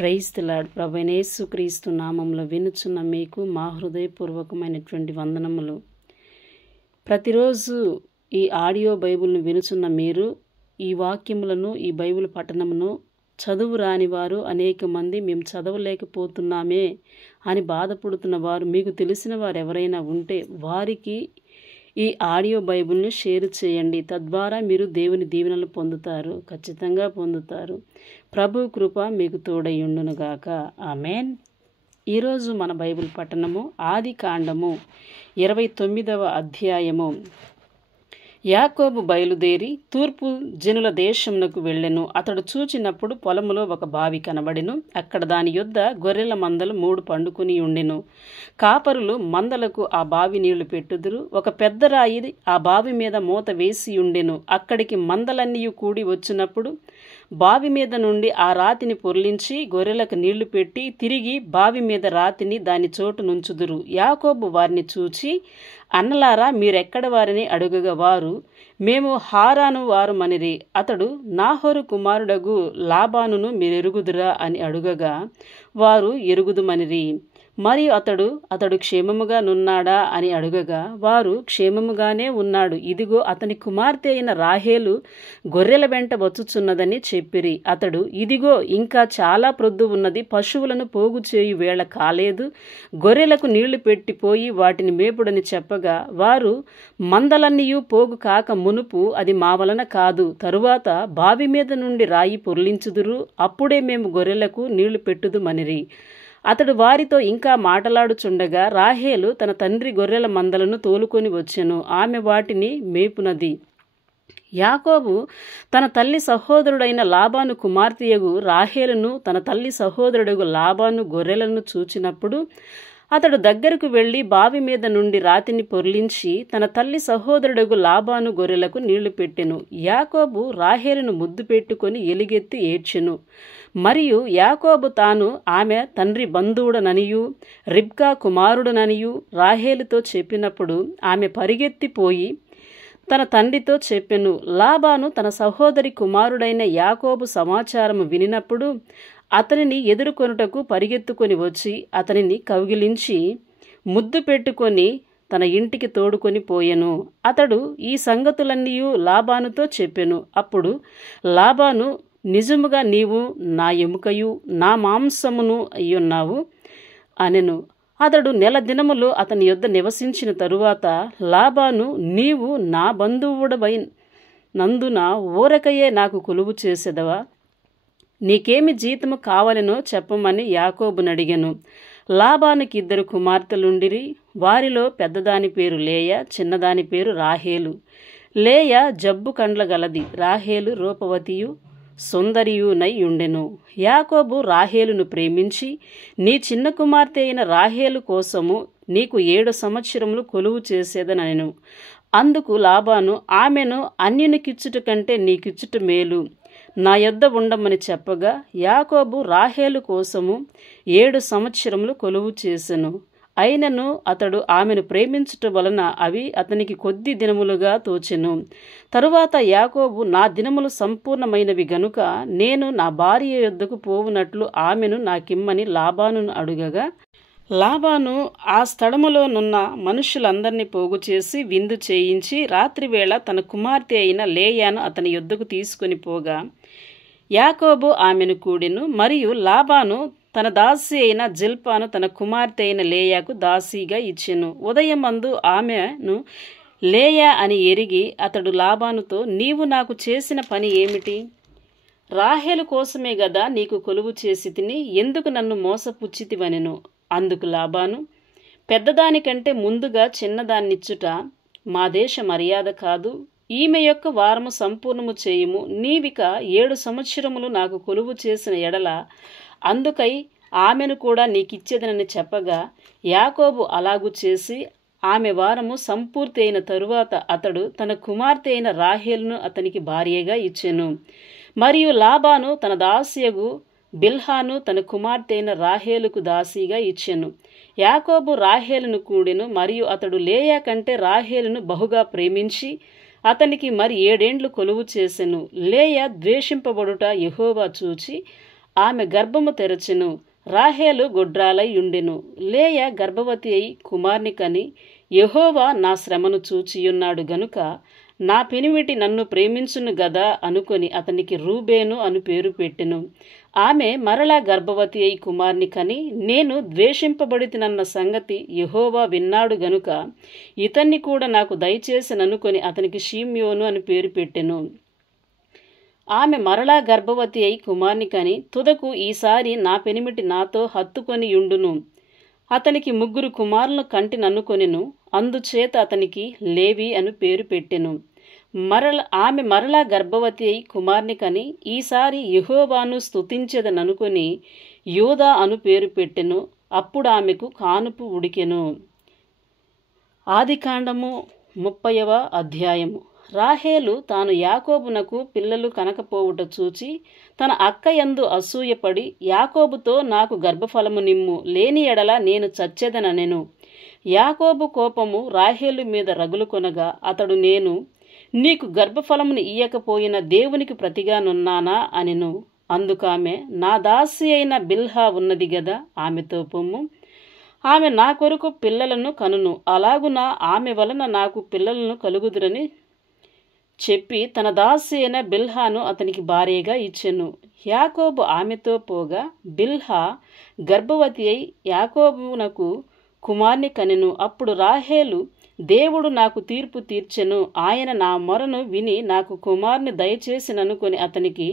Praise the lord. ప్రభువైన యేసుక్రీస్తు నామములో వినుచున్న మీకు మా హృదయపూర్వకమైనటువంటి వందనములు. ప్రతిరోజు ఈ ఆడియో బైబిల్ను వినుచున్న మీరు ఈ వాక్యములను, ఈ బైబిల్ పఠనమును చదువు రాని వారు అనేక మంది మేము చదవలేకపోతున్నామే అని బాధపడుతున్న వారు, మీకు తెలిసిన వారు ఎవరైనా ఉంటే వారికి ఈ ఆడియో బైబిల్ని షేర్ చేయండి. తద్వారా మీరు దేవుని దీవెనలు పొందుతారు, ఖచ్చితంగా పొందుతారు. ప్రభు కృప మీకు తోడయుండునుగాక. ఆమేన్. ఈరోజు మన బైబిల్ పఠనము ఆదికాండము 29వ అధ్యాయము. యాకోబు బయలుదేరి తూర్పు జనుల దేశమునకు వెళ్ళెను. అతడు చూచినప్పుడు పొలములో ఒక బావి కనబడెను. అక్కడ దాని యొద్ద గొర్రెల మందలు 3 పండుకొని ఉండెను. కాపరులు మందలకు ఆ బావి నీళ్లు పెట్టుదురు. ఒక పెద్ద రాయి ఆ బావి మీద మూత వేసి ఉండెను. అక్కడికి మందలన్నీ కూడి వచ్చినప్పుడు బావి మీద నుండి ఆ రాతిని పొర్లించి గొర్రెలకు నీళ్లు పెట్టి తిరిగి బావి మీద రాతిని దాని చోటు నుంచుదురు. యాకోబు వారిని చూచి, అన్నలారా, మీరెక్కడ వారిని అడుగగా వారు, మేము హారాను వారుమనిరి. అతడు, నాహోరు కుమారుడగు లాబానును మీరెరుగుదురా అని అడుగగా వారు ఎరుగుదుమనిరి. మరియు అతడు క్షేమముగా నున్నాడా అని అడుగగా వారు, క్షేమముగానే ఉన్నాడు. ఇదిగో అతని కుమార్తె అయిన రాహేలు గొర్రెల వెంట వచ్చుచున్నదని చెప్పిరి. అతడు, ఇదిగో ఇంకా చాలా ప్రొద్దు ఉన్నది, పశువులను పోగు చేయు వేళ కాలేదు, గొర్రెలకు నీళ్లు పెట్టిపోయి వాటిని మేపుడని చెప్పగా వారు, మందలన్నీయు పోగు కాక మునుపు అది మా వలన కాదు, తరువాత బావి మీద నుండి రాయి పొర్లించుదురు, అప్పుడే మేము గొర్రెలకు నీళ్లు పెట్టుదుమనిరి. అతడు వారితో ఇంకా మాటలాడుచుండగా రాహేలు తన తండ్రి గొర్రెల మందలను తోలుకొని వచ్చెను. ఆమె వాటిని మేపునది. యాకోబు తన తల్లి సహోదరుడైన లాబాను కుమార్తెయగు రాహేలును, తన తల్లి సహోదరుడగు లాబాను గొర్రెలను చూచినప్పుడు అతడు దగ్గరకు వెళ్లి బావి మీద నుండి రాతిని పొర్లించి తన తల్లి సహోదరుడగు లాబాను గొర్రెలకు నీళ్లు పెట్టెను. యాకోబు రాహేలును ముద్దు పెట్టుకొని ఎలుగెత్తి ఏడ్చెను. మరియు యాకోబు తాను ఆమె తండ్రి బంధువుడననియు రిబ్కా కుమారుడననియు రాహేలుతో చెప్పినప్పుడు ఆమె పరిగెత్తిపోయి తన తండ్రితో చెప్పెను. లాబాను తన సహోదరి కుమారుడైన యాకోబు సమాచారము వినినప్పుడు అతనిని ఎదుర్కొనుటకు పరిగెత్తుకొని వచ్చి అతనిని కౌగిలించి ముద్దు పెట్టుకొని తన ఇంటికి తోడుకొని పోయెను. అతడు ఈ సంగతులన్నీ లాబానుతో చెప్పెను. అప్పుడు లాబాను, నిజముగా నీవు నా ఎముకయు నా మాంసమును అయ్యున్నావు అనెను. అతడు 1 నెల దినములు అతని యొద్ద నివసించిన తరువాత లాబాను, నీవు నా బంధువుడవై నందున ఊరకయే నాకు కొలువు చేసేదవా? నీకేమి జీతము కావాలనో చెప్పమని యాకోబునడిగెను. లాబానుకి 2 కుమార్తెలుండిరి. వారిలో పెద్దదాని పేరు లేయా, చిన్నదాని పేరు రాహేలు. లేయా జబ్బు కండ్ల గలది, రాహేలు రూపవతియు సుందరియునై ఉండెను. యాకోబు రాహేలును ప్రేమించి, నీ చిన్న కుమార్తె అయిన రాహేలు కోసము నీకు 7 సంవత్సరములు కొలువు చేసేదనెను. అందుకు లాబాను, ఆమెను అన్యునికిచ్చుట కంటే నీకిచ్చుట మేలు, నా యొద్ద ఉండమని చెప్పగా యాకోబు రాహేలు కోసము 7 సంవత్సరములు కొలువు చేసెను. అయినను అతడు ఆమెను ప్రేమించుట వలన అవి అతనికి కొద్ది దినములుగా తోచెను. తరువాత యాకోబు, నా దినములు సంపూర్ణమైనవి గనుక నేను నా భార్య యొద్దకు పోవునట్లు ఆమెను నాకిమ్మని లాబానును అడుగగా లాబాను ఆ స్థలములోనున్న మనుషులందరినీ పోగు చేసి విందు చేయించి రాత్రివేళ తన కుమార్తె అయిన లేయాను అతని యొద్దకు తీసుకొని పోగా యాకోబు ఆమెను కూడెను. మరియు లాబాను తన దాసి అయిన జిల్పాను తన కుమార్తె అయిన లేయాకు దాసిగా ఇచ్చెను. ఉదయమందు ఆమెను లేయా అని ఎరిగి అతడు లాబానుతో, నీవు నాకు చేసిన పని ఏమిటి? రాహేలు కోసమే గదా నీకు కొలువు చేసి తిని, ఎందుకు నన్ను మోసపుచ్చితివనెను. అందుకు లాబాను, పెద్దదానికంటే ముందుగా చిన్నదాన్నిచ్చుట మా దేశ మర్యాద కాదు. ఈమె యొక్క వారము సంపూర్ణము చేయుము. నీవిక 7 సంవత్సరములు నాకు కొలువు చేసిన ఎడల అందుకై ఆమెను కూడా నీకిచ్చేదనని చెప్పగా యాకోబు అలాగు చేసి ఆమె వారము సంపూర్తి అయిన తరువాత అతడు తన కుమార్తె అయిన రాహేలును అతనికి భార్యగా ఇచ్చెను. మరియు లాబాను తన దాసియగు బిల్హాను తన కుమార్తె అయిన రాహేలుకు దాసిగా ఇచ్చెను. యాకోబు రాహేలును కూడెను. మరియు అతడు లేయా కంటే రాహేలును బహుగా ప్రేమించి అతనికి మరి 7 ఏండ్లు కొలువు చేసెను. లేయా ద్వేషింపబడుట యెహోవా చూచి ఆమె గర్భము తెరచెను. రాహేలు గొడ్రాలై యుండెను. లేయ గర్భవతి అయి కుమార్ని కని, యెహోవా నా శ్రమను చూచియున్నాడు గనుక నా పెనిమిటి నన్ను ప్రేమించును గదా అనుకొని అతనికి రూబేను అను పేరు పెట్టెను. ఆమె మరలా గర్భవతి అయి కుమార్ని కని, నేను ద్వేషింపబడితినన్న సంగతి యెహోవా విన్నాడు గనుక ఇతన్ని కూడా నాకు దయచేసిననుకొని అతనికి షిమ్యోను అని పేరు పెట్టెను. ఆమె మరలా గర్భవతి అయి కుమార్ని కని, తుదకు ఈసారి నా పెనిమిటి నాతో హత్తుకొని యుండును. అతనికి 3 కుమారులను కంటిననుకొనెను. అందుచేత అతనికి లేవి అని పేరు పెట్టెను. ఆమె మరలా గర్భవతి అయి కుమార్ని కని, ఈసారి యెహోవాను స్తుతించెదననుకొని యూదా అను పేరు పెట్టెను. అప్పుడు ఆమెకు కానుపు ఉడికెను. ఆదికాండము 30వ అధ్యాయము. రాహేలు తాను యాకోబునకు పిల్లలు కనకపోవుట చూచి తన అక్క యందు అసూయపడి, యాకోబుతో నాకు గర్భఫలము నిమ్ము, లేని ఎడల నేను చచ్చెదననెను. యాకోబు కోపము రాహేలు మీద రగులుకొనగా అతడు, నేను నీకు గర్భఫలమును ఇయ్యకపోయిన దేవునికి ప్రతిగానున్నానా అనెను. అందుకామె, నా దాసి అయిన బిల్హా ఉన్నది గదా, ఆమెతో పొమ్ము, ఆమె నా కొరకు పిల్లలను కనును, అలాగున ఆమె వలన నాకు పిల్లలను కలుగుదురని చెప్పి తన దాసి అయిన బిల్హాను అతనికి భార్యగా ఇచ్చెను. యాకోబు ఆమెతో పోగా బిల్హా గర్భవతి అయి యాకోబునకు కుమార్ని కనెను. అప్పుడు రాహేలు, దేవుడు నాకు తీర్పు తీర్చెను, ఆయన నా మొరను విని నాకు కుమార్ని దయచేసిననుకొని అతనికి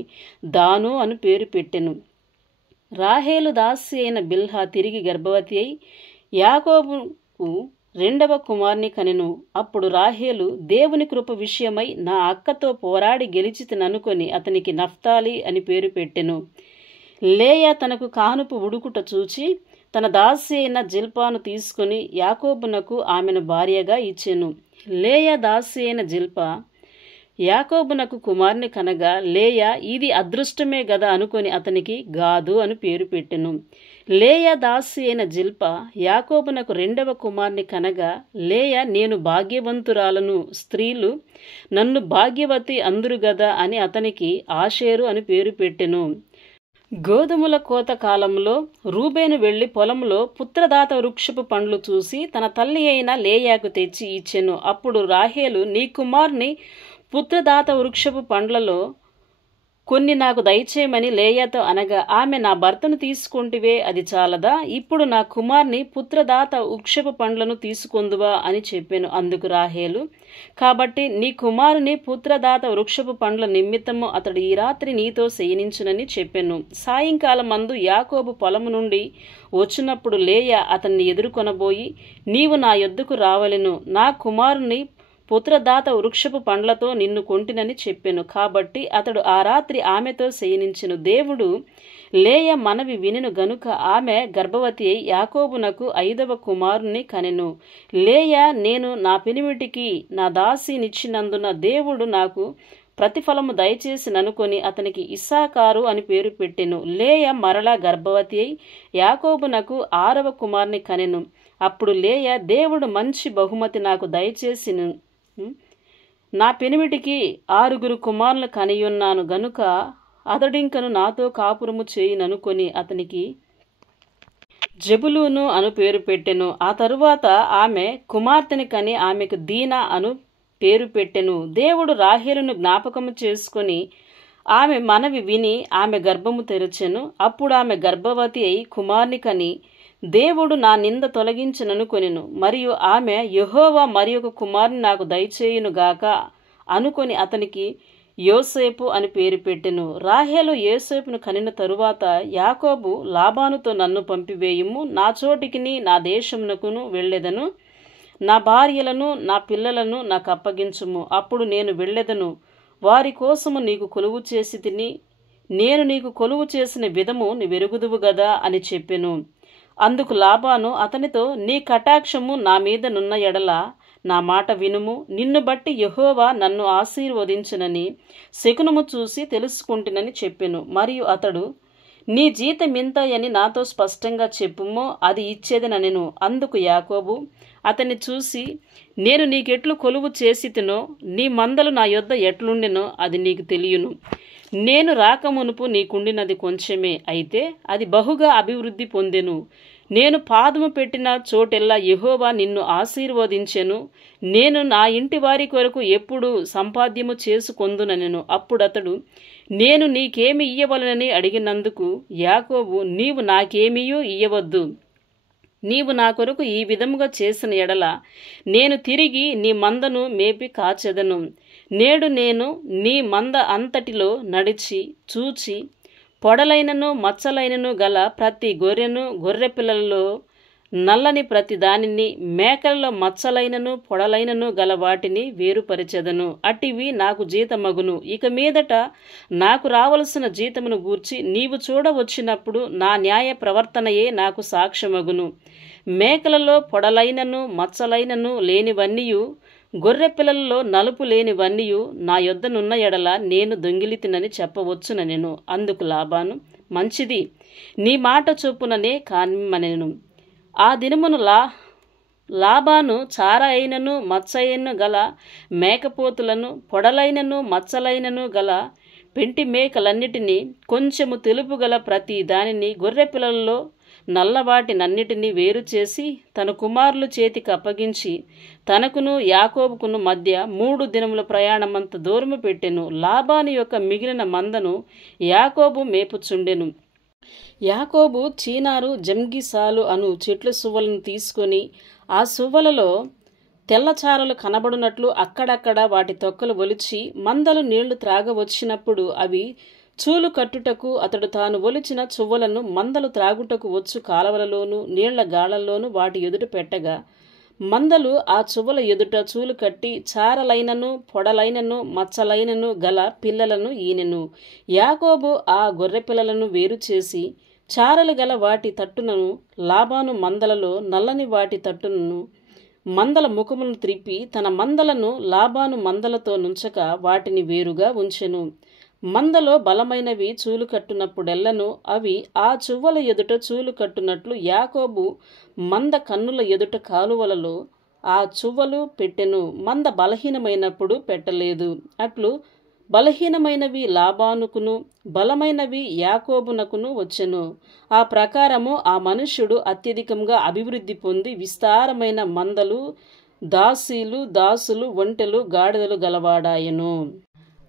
దాను అని పేరు పెట్టెను. రాహేలు దాసి అయిన బిల్హా తిరిగి గర్భవతి అయి యాకోబుకు 2వ కుమార్ని కనెను. అప్పుడు రాహేలు, దేవుని కృప విషయమై నా అక్కతో పోరాడి గెలిచితిననుకొని అతనికి నఫ్తాలి అని పేరు పెట్టెను. లేయా తనకు కానుపు ఉడుకుట చూచి తన దాసి అయిన జిల్పాను తీసుకుని యాకోబునకు ఆమెను భార్యగా ఇచ్చెను. లేయా దాసి అయిన జిల్పా యాకోబునకు కుమార్ని కనగా లేయా ఇది అదృష్టమే గదా అనుకొని అతనికి గాదు అని పేరు పెట్టెను. లేయా దాసి అయిన జిల్పా యాకోబునకు 2వ కుమార్ని కనగా లేయా, నేను భాగ్యవంతురాలను, స్త్రీలు నన్ను భాగ్యవతి అందురు గదా అని అతనికి ఆషేరు అని పేరు పెట్టెను. గోధుమల కోత కాలంలో రూబేను వెళ్లి పొలంలో పుత్రదాత వృక్షపు పండ్లు చూసి తన తల్లి అయిన లేయాకు తెచ్చి ఇచ్చెను. అప్పుడు రాహేలు, నీ కుమార్ని పుత్రదాత వృక్షపు పండ్లలో కొన్ని నాకు దయచేయమని లేయాతో అనగా, ఆమె, నా భర్తను తీసుకొంటివే, అది చాలదా? ఇప్పుడు నా కుమార్ని పుత్రదాత వృక్షపు పండ్లను తీసుకొందువా అని చెప్పాను. అందుకు రాహేలు, కాబట్టి నీ కుమారుని పుత్రదాత వృక్షపు పండ్ల నిమిత్తము అతడు ఈ రాత్రి నీతో శయనించునని చెప్పాను. సాయంకాలం మందు యాకోబు పొలము నుండి వచ్చినప్పుడు లేయా అతన్ని ఎదుర్కొనబోయి, నీవు నా యొద్దకు రావలెను, నా కుమారుని పుత్రదాత వృక్షపు పండ్లతో నిన్ను కొంటినని చెప్పెను. కాబట్టి అతడు ఆ రాత్రి ఆమెతో శయనించెను. దేవుడు లేయ మనవి వినెను గనుక ఆమె గర్భవతి అయి యాకోబునకు 5వ కుమారుని కనెను. లేయ, నేను నా పెనిమిటికి నా దాసినిచ్చినందున దేవుడు నాకు ప్రతిఫలము దయచేసిననుకొని అతనికి ఇస్సాకారు అని పేరు పెట్టెను. లేయ మరలా గర్భవతి అయి యాకోబునకు 6వ కుమార్ని కనెను. అప్పుడు లేయ, దేవుడు మంచి బహుమతి నాకు దయచేసిను, నా పెనిమిటికి 6 కుమారులు కనియున్నాను గనుక అతడింకను నాతో కాపురము చేయుననుకొని అతనికి జబులూను అను పేరు పెట్టెను. ఆ తరువాత ఆమె కుమార్తెని కని ఆమెకు దీనా అను పేరు పెట్టెను. దేవుడు రాహేలును జ్ఞాపకము చేసుకొని ఆమె మనవి విని ఆమె గర్భము తెరచెను. అప్పుడు ఆమె గర్భవతి అయి కుమార్ని కని దేవుడు నా నింద తొలగించుననుకొనెను. మరియు ఆమె, యెహోవా మరి ఒక కుమారుని నాకు దయచేయునుగాక అనుకొని అతనికి యోసేపు అని పేరు పెట్టెను. రాహేలు యోసేపును కనిన తరువాత యాకోబు లాబానుతో, నన్ను పంపివేయుము, నా చోటికిని నా దేశమునకును వెళ్ళెదను, నా భార్యలను నా పిల్లలను నాకు అప్పగించుము, అప్పుడు నేను వెళ్ళెదను, వారి కోసము నీకు కొలువు చేసి తిని, నేను నీకు కొలువు చేసిన విధము నీవెరుగుదువు గదా అని చెప్పెను. అందుకు లాబాను అతనితో, నీ కటాక్షము నా మీద నున్న ఎడల నా మాట వినుము, నిన్ను బట్టి యెహోవా నన్ను ఆశీర్వదించునని శకునము చూసి తెలుసుకుంటునని చెప్పెను. మరియు అతడు, నీ జీతమింతయని నాతో స్పష్టంగా చెప్పుమో, అది ఇచ్చేదనెను. అందుకు యాకోబు అతన్ని చూసి, నేను నీకెట్లు కొలువు చేసి తినో, నీ మందలు నా యొద్ద ఎట్లుండెనో అది నీకు తెలియను, నేను రాకమునుపు నీకుండినది కొంచెమే, అయితే అది బహుగా అభివృద్ధి పొందెను. నేను పాదము పెట్టిన చోటెల్లా యెహోవా నిన్ను ఆశీర్వదించెను. నేను నా ఇంటి వారి కొరకు ఎప్పుడు సంపాద్యము చేసుకొందునెను. అప్పుడతడు, నేను నీకేమి ఇయ్యవలనని అడిగినందుకు యాకోబు, నీవు నాకేమీయూ ఇయ్యవద్దు. నీవు నా కొరకు ఈ విధముగా చేసిన ఎడల నేను తిరిగి నీ మందను మేపి కాచెదను. నేడు నేను నీ మంద అంతటిలో నడిచి చూచి పొడలైనను మచ్చలైనను గల ప్రతి గొర్రెను, గొర్రె పిల్లలలో నల్లని ప్రతి దానిని, మేకలలో మచ్చలైనను పొడలైనను గల వాటిని వేరుపరిచెదను. అటివి నాకు జీతమగును. ఇక మీదట నాకు రావలసిన జీతమును గూర్చి నీవు చూడవచ్చినప్పుడు నా న్యాయ ప్రవర్తనయే నాకు సాక్ష్యమగును. మేకలలో పొడలైనను మచ్చలైనను లేనివన్నీయు, గొర్రె పిల్లలలో నలుపు లేనివన్నీయు నా యొద్దనున్న ఎడల నేను దొంగిలితినని చెప్పవచ్చునెను. అందుకు లాబాను, మంచిది, నీ మాట చొప్పుననే కానిమ్మనెను. ఆ దినమును లాబాను చార అయినను మచ్చయను గల మేకపోతులను, పొడలైనను మచ్చలైనను గల పెంటి మేకలన్నిటినీ, కొంచెము తెలుపు గల ప్రతి దానిని, గొర్రె పిల్లలలో నల్లవాటినన్నిటినీ వేరు చేసి తన కుమారుల చేతికి అప్పగించి తనకును యాకోబుకును మధ్య 3 దినముల ప్రయాణమంత దూరము పెట్టెను. లాబాను యొక్క మిగిలిన మందను యాకోబు మేపుచుండెను. యాకోబు చీనారు, జంగిసాలు అను చెట్ల సువ్వలను తీసుకొని ఆ సువ్వలలో తెల్లచారలు కనబడినట్లు అక్కడక్కడ వాటి తొక్కలు ఒలిచి మందలు నీళ్లు త్రాగవచ్చినప్పుడు అవి చూలు కట్టుటకు అతడు తాను ఒలిచిన చువ్వలను మందలు త్రాగుటకు వచ్చు కాలవలలోను నీళ్ల గాళ్లలోను వాటి ఎదుట పెట్టగా మందలు ఆ చువ్వల ఎదుట చూలు కట్టి చారలైనను పొడలైనను మచ్చలైనను గల పిల్లలను ఈనెను. యాకోబు ఆ గొర్రె పిల్లలను వేరు చేసి చారలు గల వాటి తట్టునను, లాబాను మందలలో నల్లని వాటి తట్టునను మందల ముఖములను త్రిప్పి తన మందలను లాబాను మందలతో నుంచక వాటిని వేరుగా ఉంచెను. మందలో బలమైనవి చూలు కట్టునప్పుడెల్లను అవి ఆ చువ్వల ఎదుట చూలు కట్టునట్లు యాకోబు మంద కన్నుల ఎదుట కాలువలలో ఆ చువ్వలు పెట్టెను. మంద బలహీనమైనప్పుడు పెట్టలేదు. అట్లు బలహీనమైనవి లాబానుకును బలమైనవి యాకోబునకును వచ్చెను. ఆ ప్రకారము ఆ మనుష్యుడు అత్యధికంగా అభివృద్ధి పొంది విస్తారమైన మందలు, దాసీలు, దాసులు, ఒంటెలు, గాడిదలు గలవాడాయెను.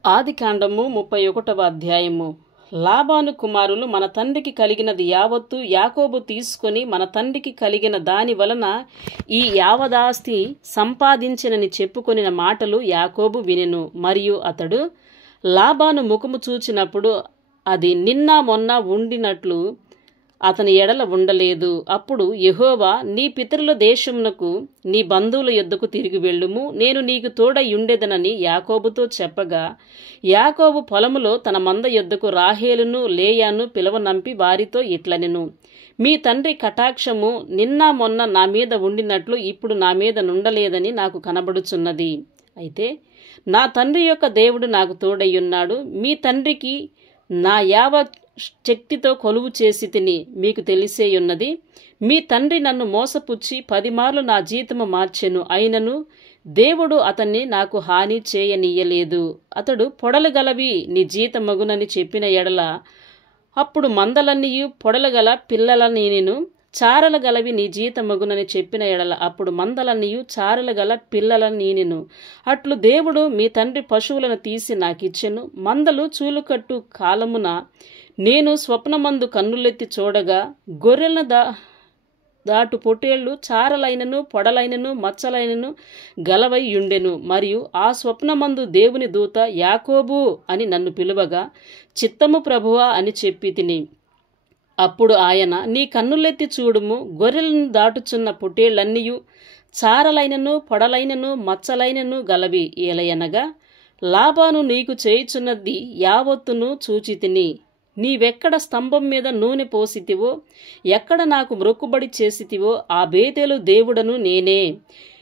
ఆదికాండము 31వ అధ్యాయము. లాబాను కుమారులు మన తండ్రికి కలిగినది యావత్తు యాకోబు తీసుకొని మన తండ్రికి కలిగిన దాని వలన ఈ యావదాస్తి సంపాదించినని చెప్పుకొనిన మాటలు యాకోబు వినెను. మరియు అతడు లాబాను ముఖము చూచినప్పుడు అది నిన్న మొన్న ఉండినట్లు అతని ఎడల ఉండలేదు. అప్పుడు యెహోవా, నీ పితరుల దేశమునకు నీ బంధువుల యొద్దకు తిరిగి వెళ్ళుము, నేను నీకు తోడయుండెదనని యాకోబుతో చెప్పగా యాకోబు పొలములో తన మంద యొద్దకు రాహేలును లేయాను పిలవనంపి వారితో ఇట్లనెను, మీ తండ్రి కటాక్షము నిన్న మొన్న నా మీద ఉండినట్లు ఇప్పుడు నా మీద నుండలేదని నాకు కనబడుచున్నది. అయితే నా తండ్రి యొక్క దేవుడు నాకు తోడయ్యున్నాడు. మీ తండ్రికి నా శక్తితో కొలువు చేసి తిని మీకు తెలిసేయున్నది. మీ తండ్రి నన్ను మోసపుచ్చి 10 మార్లు నా జీతము మార్చెను, అయినను దేవుడు అతన్ని నాకు హాని చేయనీయలేదు. అతడు పొడలు గలవి నీ జీతమగునని చెప్పిన ఎడల అప్పుడు మందలన్నీయు పొడలు గల పిల్లలనీనెను, చారలు గలవి నీ జీతమగునని చెప్పిన ఎడల అప్పుడు మందలన్నీయు చారలు గల పిల్లలనీనెను. అట్లు దేవుడు మీ తండ్రి పశువులను తీసి నాకిచ్చెను. మందలు చూలుకట్టు కాలమున నేను స్వప్నమందు కన్నులెత్తి చూడగా గొర్రెలను దాటు పొట్టేళ్లు చారలైనను పొడలైనను మచ్చలైనను గలవై యుండెను. మరియు ఆ స్వప్నమందు దేవుని దూత యాకోబు అని నన్ను పిలువగా చిత్తము ప్రభువా అని చెప్పి తిని. అప్పుడు ఆయన, నీ కన్నులెత్తి చూడుము, గొర్రెలను దాటుచున్న పొట్టేళ్లన్నీయు చారలైనను పొడలైనను మచ్చలైనను గలవి. ఏలయనగా లాబాను నీకు చేయుచున్నది యావత్తును చూచితిని. నీవెక్కడ స్తంభం మీద నూనె పోసితివో, ఎక్కడ నాకు మ్రొక్కుబడి చేసితివో ఆ బేతేలు దేవుడను నేనే.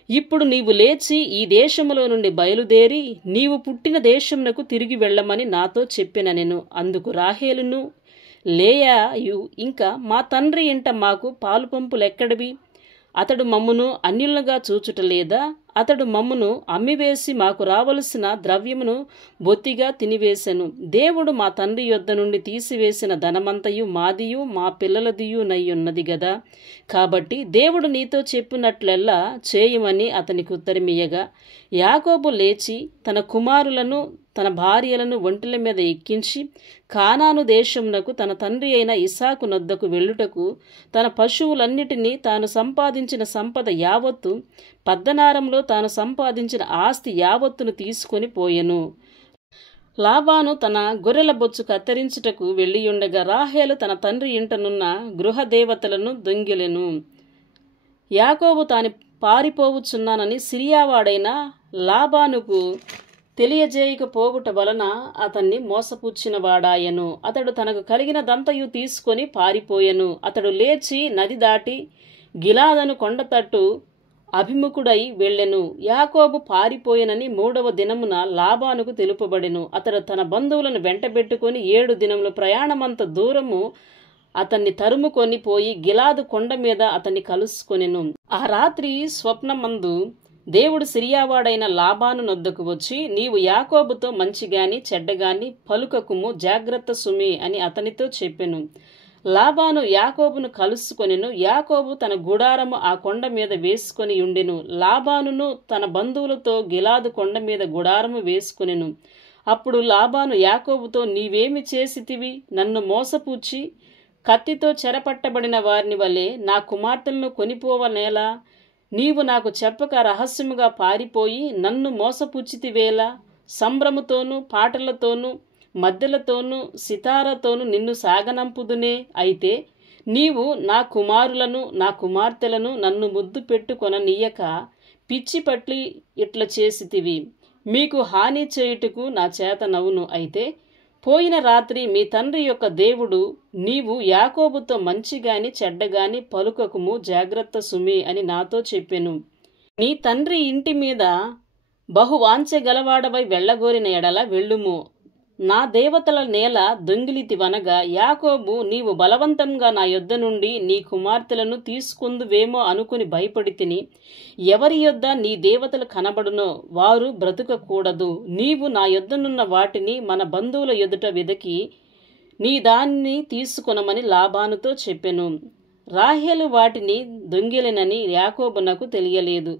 ఇప్పుడు నీవు లేచి ఈ దేశములో నుండి బయలుదేరి నీవు పుట్టిన దేశమునకు తిరిగి వెళ్ళమని నాతో చెప్పిననెను. అందుకు రాహేలును లేయాయు ఇంకా, మా తండ్రి ఇంట మాకు పాలు పంపులెక్కడివి? అతడు మమ్మును అన్యులుగా చూచుటలేదా? అతడు మమ్మును అమ్మివేసి మాకు రావలసిన ద్రవ్యమును బొత్తిగా తినివేశెను. దేవుడు మా తండ్రి యొద్ద నుండి తీసివేసిన ధనమంతయు మాదియు మా పిల్లలదియు నయ్యున్నది గదా. కాబట్టి దేవుడు నీతో చెప్పినట్లెల్లా చేయమని అతనికి ఉత్తరమియ్యగా, యాకోబు లేచి తన కుమారులను తన భార్యలను ఒంటెల మీద ఎక్కించి కానాను దేశమునకు తన తండ్రి అయిన ఇస్సాకు నొద్దకు వెళ్ళుటకు తన పశువులన్నిటినీ తాను సంపాదించిన సంపద యావత్తు పద్దనారంలో తాను సంపాదించిన ఆస్తి యావత్తును తీసుకొని పోయెను. లాబాను తన గొర్రెల బొచ్చు కత్తిరించుటకు వెళ్ళియుండగా రాహేలు తన తండ్రి ఇంటనున్న గృహదేవతలను దొంగిలెను. యాకోబు తాను పారిపోవుచున్నానని సిరియావాడైన లాబానుకు తెలియజేయకపోవుట వలన అతన్ని మోసపుచ్చిన వాడాయను. అతడు తనకు కలిగినదంతయు తీసుకొని పారిపోయెను. అతడు లేచి నది దాటి గిలాదను కొండతట్టు అభిముఖుడై వెళ్ళెను. యాకోబు పారిపోయెనని 3వ దినమున లాబానుకు తెలుపబడెను. అతడు తన బంధువులను వెంటబెట్టుకొని 7 దినముల ప్రయాణమంత దూరము అతన్ని తరుముకొని పోయి గిలాదు కొండ మీద అతన్ని కలుసుకొనెను. ఆ రాత్రి స్వప్నమందు దేవుడు సిరియావాడైన లాబాను నొద్దకు వచ్చి, నీవు యాకోబుతో మంచిగాని చెడ్డగాని పలుకకుము, జాగ్రత్త సుమి అని అతనితో చెప్పెను. లాబాను యాకోబును కలుసుకొనెను. యాకోబు తన గుడారము ఆ కొండ మీద వేసుకొని ఉండెను. లాబానును తన బంధువులతో గిలాదు కొండ మీద గుడారము వేసుకొనెను. అప్పుడు లాబాను యాకోబుతో, నీవేమి చేసితివి? నన్ను మోసపుచ్చి కత్తితో చెరపట్టబడిన వారిని వలె నా కుమార్తెలను కొనిపోవనేలా? నీవు నాకు చెప్పక రహస్యముగా పారిపోయి నన్ను మోసపుచ్చితివేలా? సంభ్రముతోనూ పాటలతోనూ మద్దెలతోనూ సితారతోనూ నిన్ను సాగనంపుదునే. అయితే నీవు నా కుమారులను నా కుమార్తెలను నన్ను ముద్దు పెట్టుకొననీయక పిచ్చి పట్టి ఇట్ల చేసితివి. మీకు హాని చేయుటకు నా చేత నవ్వును. అయితే పోయిన రాత్రి మీ తండ్రి యొక్క దేవుడు, నీవు యాకోబుతో మంచిగాని చెడ్డగాని పలుకకుము, జాగ్రత్త సుమి అని నాతో చెప్పెను. నీ తండ్రి ఇంటి మీద బహువాంఛగలవాడవై వెళ్ళగోరిన ఎడల వెళ్ళుము. నా దేవతల నేల దొంగిలితివనగా యాకోబు, నీవు బలవంతంగా నా యొద్ద నుండి నీ కుమార్తెలను తీసుకుందువేమో అనుకుని భయపడి తిని, ఎవరి యొద్ద నీ దేవతలు కనబడునో వారు బ్రతుకకూడదు. నీవు నా యొద్దనున్న వాటిని మన బంధువుల ఎదుట వెదకి నీ దాన్ని తీసుకొనమని లాబానుతో చెప్పెను. రాహేలు వాటిని దొంగిలెనని యాకోబునకు తెలియలేదు.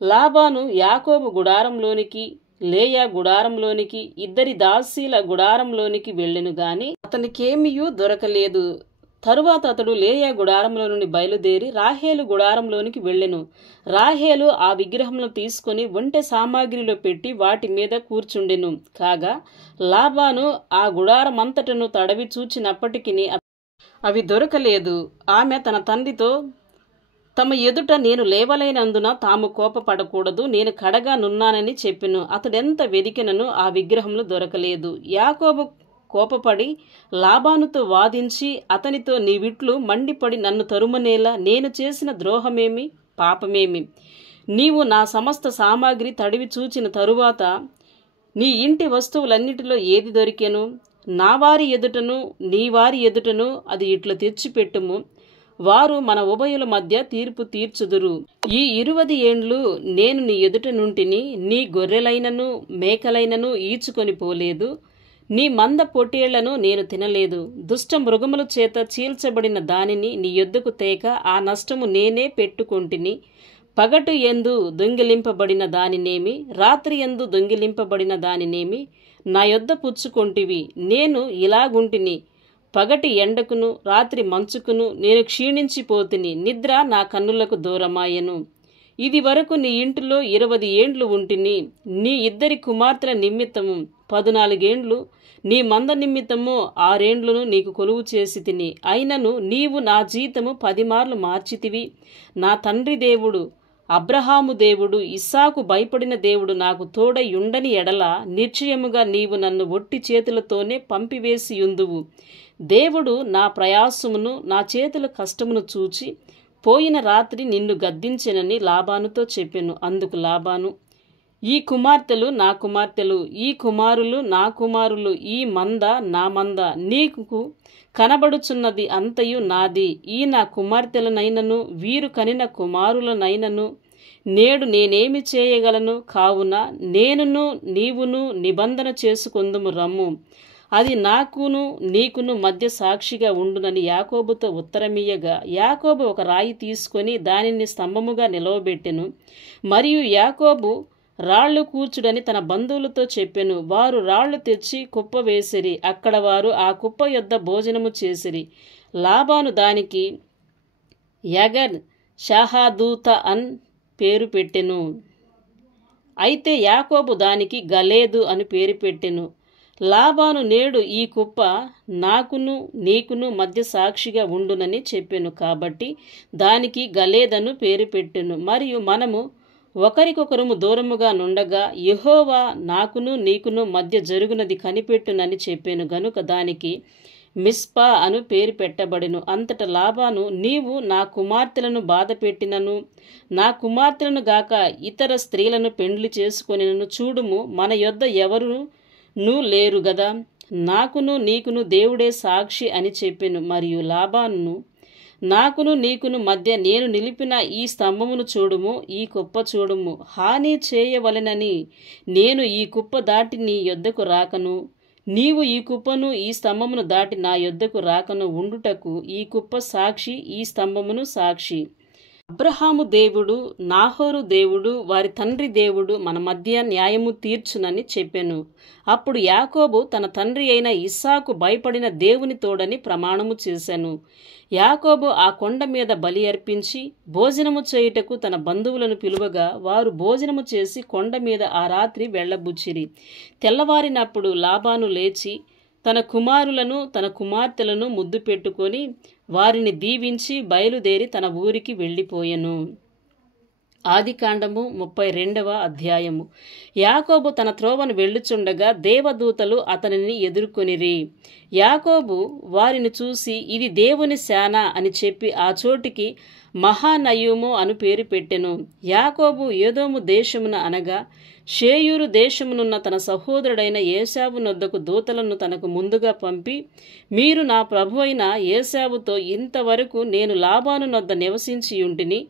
లాబాను యాకోబు గుడారంలోనికి లేయా గుడారంలోనికి 2 దాసీల గుడారంలోనికి వెళ్ళెను గాని అతనికేమియూ దొరకలేదు. తరువాత అతడు లేయా గుడారంలో నుండి బయలుదేరి రాహేలు గుడారంలోనికి వెళ్ళెను. రాహేలు ఆ విగ్రహమును తీసుకొని ఒంటె సామాగ్రిలో పెట్టి వాటి మీద కూర్చుండెను. కాగా లాబాను ఆ గుడారమంతటను తడవి చూచినప్పటికీ అవి దొరకలేదు. ఆమె తన తండ్రితో, తమ ఎదుట నేను లేవలేనందున తాము కోపపడకూడదు, నేను కడగా నున్నానని చెప్పెను. అతడెంత వెదికినను ఆ విగ్రహములు దొరకలేదు. యాకోబు కోపపడి లాబానుతో వాదించి అతనితో, నీవిట్లు మండిపడి నన్ను తరుమనేలా? నేను చేసిన ద్రోహమేమి, పాపమేమి? నీవు నా సమస్త సామాగ్రి తడివి చూచిన తరువాత నీ ఇంటి వస్తువులన్నిటిలో ఏది దొరికెను? నా వారి ఎదుటను నీ వారి ఎదుటను అది ఇట్లు తెచ్చిపెట్టుము. వారు మన ఉభయుల మధ్య తీర్పు తీర్చుదురు. ఈ 20 ఏండ్లు నేను నీ ఎదుట నుంటిని. నీ గొర్రెలైనను మేకలైనను ఈచుకొని పోలేదు. నీ మంద పొట్టేళ్లను నేను తినలేదు. దుష్ట మృగముల చేత చీల్చబడిన దానిని నీ యొద్దకు తేక ఆ నష్టము నేనే పెట్టుకొంటిని. పగటు యందు దొంగిలింపబడిన దానినేమి, రాత్రి యందు దొంగిలింపబడిన దానినేమి నా యొద్ద పుచ్చుకొంటివి. నేను ఇలాగుంటిని. పగటి ఎండకును రాత్రి మంచుకును నేను క్షీణించిపోతిని. నిద్ర నా కన్నులకు దూరమాయెను. ఇది వరకు నీ ఇంటిలో 20 ఏండ్లు ఉంటిని. నీ 2 కుమార్తెల నిమిత్తము 14 ఏండ్లు, నీ మంద నిమిత్తము 6 ఏండ్లను నీకు కొలువు చేసి తిని. అయినను నీవు నా జీతము 10 మార్లు మార్చితివి. నా తండ్రి దేవుడు అబ్రహాము దేవుడు, ఇస్సాకు భయపడిన దేవుడు నాకు తోడై ఉండని ఎడల నిశ్చయముగా నీవు నన్ను ఒట్టి చేతులతోనే పంపివేసియుందువు. దేవుడు నా ప్రయాసమును నా చేతుల కష్టమును చూచి పోయిన రాత్రి నిన్ను గద్దించెనని లాబానుతో చెప్పెను. అందుకు లాబాను, ఈ కుమార్తెలు నా కుమార్తెలు, ఈ కుమారులు నా కుమారులు, ఈ మంద నా మంద, నీకు కనబడుచున్నది అంతయు నాది. ఈ నా కుమార్తెలనైనను వీరు కనిన కుమారులనైనను నేడు నేనేమి చేయగలను? కావున నేనును నీవును నిబంధన చేసుకొందుము రమ్ము. అది నాకును నీకును మధ్య సాక్షిగా ఉండునని యాకోబుతో ఉత్తరమియ్యగా, యాకోబు ఒక రాయి తీసుకొని దానిని స్తంభముగా నిలవబెట్టెను. మరియు యాకోబు రాళ్లు కూర్చుడని తన బంధువులతో చెప్పెను. వారు రాళ్లు తెచ్చి కుప్ప వేసిరి. అక్కడ వారు ఆ కుప్ప యొద్ద భోజనము చేసిరి. లాబాను దానికి యగర్ షాహాదూత అన్ పేరు పెట్టెను. అయితే యాకోబు దానికి గలేదు అని పేరు పెట్టెను. లాబాను నేడు ఈ కుప్ప నాకును నీకును మధ్య సాక్షిగా ఉండునని చెప్పెను. కాబట్టి దానికి గలేదను పేరు పెట్టెను. మరియు మనము ఒకరికొకరము దూరముగా నుండగా యెహోవా నాకును నీకును మధ్య జరుగునది కనిపెట్టునని చెప్పాను గనుక దానికి మిస్పా అను పేరు పెట్టబడెను. అంతట లాబాను, నీవు నా కుమార్తెలను బాధ పెట్టినను, నా కుమార్తెలను గాక ఇతర స్త్రీలను పెండ్లి చేసుకొనినను చూడుము, మన యొద్ద ఎవరునూ లేరు గదా, నాకును నీకును దేవుడే సాక్షి అని చెప్పెను. మరియు లాబాను, నాకును నీకును మధ్య నేను నిలిపిన ఈ స్తంభమును చూడుము, ఈ కుప్ప చూడుము. హాని చేయవలెనని నేను ఈ కుప్ప దాటి నీ యొద్దకు రాకను, నీవు ఈ కుప్పను ఈ స్తంభమును దాటి నా యొద్దకు రాకను ఉండుటకు ఈ కుప్ప సాక్షి, ఈ స్తంభమును సాక్షి. అబ్రహాము దేవుడు, నాహోరు దేవుడు, వారి తండ్రి దేవుడు మన మధ్య న్యాయము తీర్చునని చెప్పెను. అప్పుడు యాకోబు తన తండ్రి అయిన ఇస్సాకు భయపడిన దేవుని తోడని ప్రమాణము చేశాను. యాకోబు ఆ కొండ మీద బలి అర్పించి భోజనము చేయుటకు తన బంధువులను పిలువగా వారు భోజనము చేసి కొండ మీద ఆ రాత్రి వెళ్లబుచ్చిరి. తెల్లవారినప్పుడు లాబాను లేచి తన కుమారులను తన కుమార్తెలను ముద్దు పెట్టుకొని వారిని దీవించి బయలుదేరి తన ఊరికి వెళ్ళిపోయెను. ఆదికాండము 32వ అధ్యాయము. యాకోబు తన త్రోవను వెళ్ళుచుండగా దేవదూతలు అతనిని ఎదుర్కొనిరి. యాకోబు వారిని చూసి ఇది దేవుని సేన అని చెప్పి ఆ చోటికి మహానయూము అను పేరు పెట్టెను. యాకోబు ఏదోము దేశమున అనగా షేయూరు దేశమునున్న తన సహోదరుడైన ఏశావు నొద్దకు దూతలను తనకు ముందుగా పంపి, మీరు నా ప్రభు అయిన ఏశావుతో, ఇంతవరకు నేను లాబాను నొద్ద నివసించియుంటిని,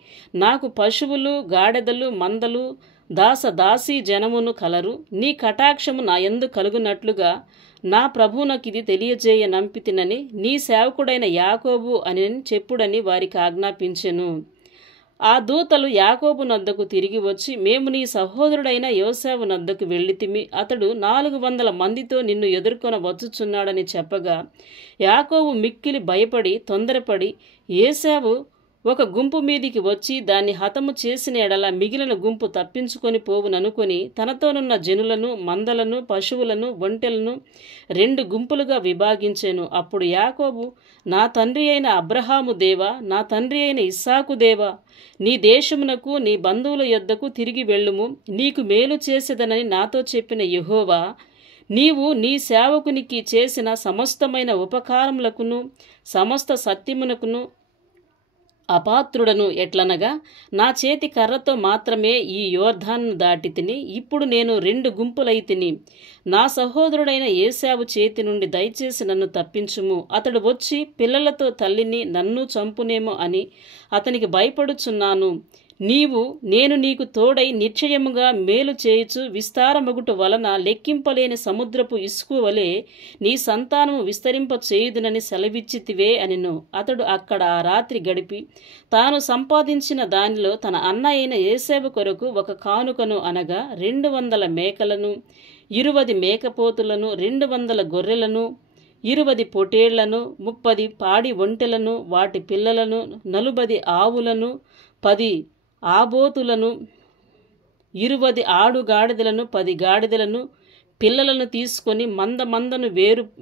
నాకు పశువులు గాడిదలు మందలు దాసదాసీ జనమును కలరు, నీ కటాక్షము నా యందు కలుగునట్లుగా నా ప్రభువునకిది తెలియజేయ నంపితినని నీ సేవకుడైన యాకోబు అని చెప్పుడని వారికి ఆజ్ఞాపించెను. ఆ దూతలు యాకోబు నొద్దకు తిరిగి వచ్చి, మేము నీ సహోదరుడైన యోసేపు నొద్దకు వెళ్ళితిమి, అతడు 400 మందితో నిన్ను ఎదుర్కొన వచ్చుచున్నాడని చెప్పగా, యాకోబు మిక్కిలి భయపడి తొందరపడి ఏశావు ఒక గుంపు మీదికి వచ్చి దాన్ని హతము చేసిన ఎడల మిగిలిన గుంపు తప్పించుకొని పోవుననుకొని తనతోనున్న జనులను మందలను పశువులను ఒంటెలను 2 గుంపులుగా విభాగించెను. అప్పుడు యాకోబు, నా తండ్రి అయిన అబ్రహాము దేవా, నా తండ్రి అయిన ఇస్సాకు దేవా, నీ దేశమునకు నీ బంధువుల యొద్దకు తిరిగి వెళ్ళుము, నీకు మేలు చేసేదనని నాతో చెప్పిన యెహోవా, నీవు నీ సేవకునికి చేసిన సమస్తమైన ఉపకారములకును సమస్త సత్యమునకును అపాత్రుడను ఎట్లనగా, నా చేతి కర్రతో మాత్రమే ఈ యోర్దాను దాటి తిని, ఇప్పుడు నేను 2 గుంపులైతిని. నా సహోదరుడైన ఏశావు చేతి నుండి దయచేసి నన్ను తప్పించుము, అతడు వచ్చి పిల్లలతో తల్లిని నన్ను చంపునేమో అని అతనికి భయపడుచున్నాను. నేను నీకు తోడై నిశ్చయముగా మేలు చేయుచు విస్తారమగుట వలన లెక్కింపలేని సముద్రపు ఇసుకు వలె నీ సంతానము విస్తరింప చేయుదునని సెలవిచ్చితివే అనెను. అతడు అక్కడ ఆ రాత్రి గడిపి తాను సంపాదించిన దానిలో తన అన్న అయిన ఏసేపు కొరకు ఒక కానుకను అనగా 200 మేకలను, 20 మేకపోతులను, 200 గొర్రెలను, 20 పొటేళ్లను, 30 పాడి ఒంటెలను వాటి పిల్లలను, 40 ఆవులను, 10 ఆబోతులను, 20 ఆడుగాడిదలను, 10 గాడిదలను పిల్లలను తీసుకొని మందను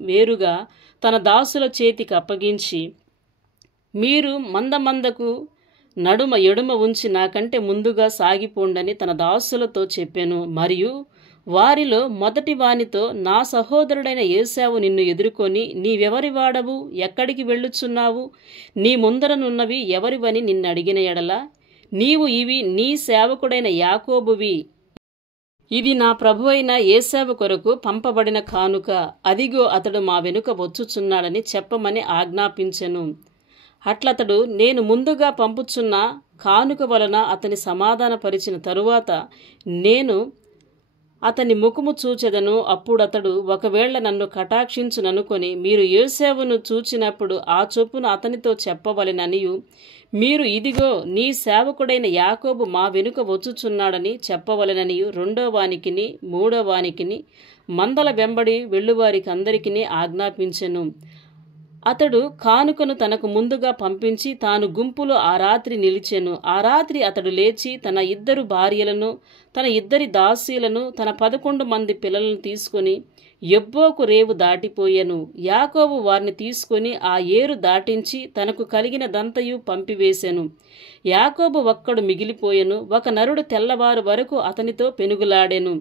వేరుగా తన దాసుల చేతికి అప్పగించి, మీరు మందకు నడుమ ఎడుమ ఉంచి నాకంటే ముందుగా సాగిపోండని తన దాసులతో చెప్పెను. మరియు వారిలో మొదటి వానితో, నా సహోదరుడైన ఏశావు నిన్ను ఎదుర్కొని, నీవెవరి వాడవు, ఎక్కడికి వెళ్ళుచున్నావు, నీ ముందరనున్నవి ఎవరివని నిన్నడిగిన ఎడల, నీవు ఇవి నీ సేవకుడైన యాకోబువి, ఇది నా ప్రభువైన ఏశావు కొరకు పంపబడిన కానుక, అదిగో అతడు మా వెనుక వచ్చుచున్నాడని చెప్పమని ఆజ్ఞాపించెను. అట్లతడు నేను ముందుగా పంపుచున్న కానుక వలన అతని సమాధానపరిచిన తరువాత నేను అతని ముఖము చూచెదను. అప్పుడతడు ఒకవేళ నన్ను కటాక్షించుననుకొని మీరు యోసేపును చూచినప్పుడు ఆ చొప్పున అతనితో చెప్పవలెననియు, మీరు ఇదిగో నీ సేవకుడైన యాకోబు మా వెనుక వచ్చుచున్నాడని చెప్పవలెననియు రెండోవానికిని మూడోవానికిని మందల వెంబడి వెళ్ళువారికి అందరికీ ఆజ్ఞాపించెను. అతడు కానుకను తనకు ముందుగా పంపించి తాను గుంపులో ఆ రాత్రి నిలిచెను. ఆ రాత్రి అతడు లేచి తన 2 భార్యలను, తన 2 దాసీలను, తన 11 మంది పిల్లలను తీసుకొని యబ్బోకు రేవు దాటిపోయెను. యాకోబు వారిని తీసుకొని ఆ ఏరు దాటించి తనకు కలిగినదంతయు పంపివేశెను. యాకోబు ఒక్కడు మిగిలిపోయెను. ఒక నరుడు తెల్లవారు వరకు అతనితో పెనుగులాడెను.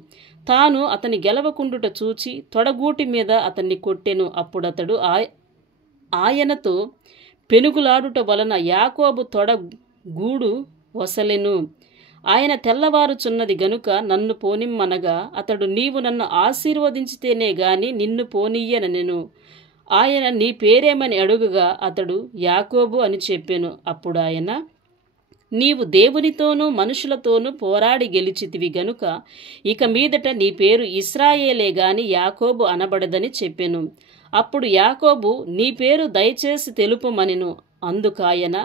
తాను అతని గెలవకుండుట చూచి తొడగూటి మీద అతన్ని కొట్టెను. అప్పుడతడు ఆయనతో పెనుగులాడుట వలన యాకోబు తొడ గూడు వసలెను. ఆయన తెల్లవారుచున్నది గనుక నన్ను పోనిమ్మనగా అతడు నీవు నన్ను ఆశీర్వదించితేనే గాని నిన్ను పోనీయనెను. ఆయన నీ పేరేమని అడుగగా అతడు యాకోబు అని చెప్పెను. అప్పుడు ఆయన నీవు దేవునితోనూ మనుషులతోనూ పోరాడి గెలిచితివి గనుక ఇక మీదట నీ పేరు ఇశ్రాయేలే గాని యాకోబు అనబడదని చెప్పెను. అప్పుడు యాకోబు నీ పేరు దయచేసి తెలుపమనెను. అందుకాయన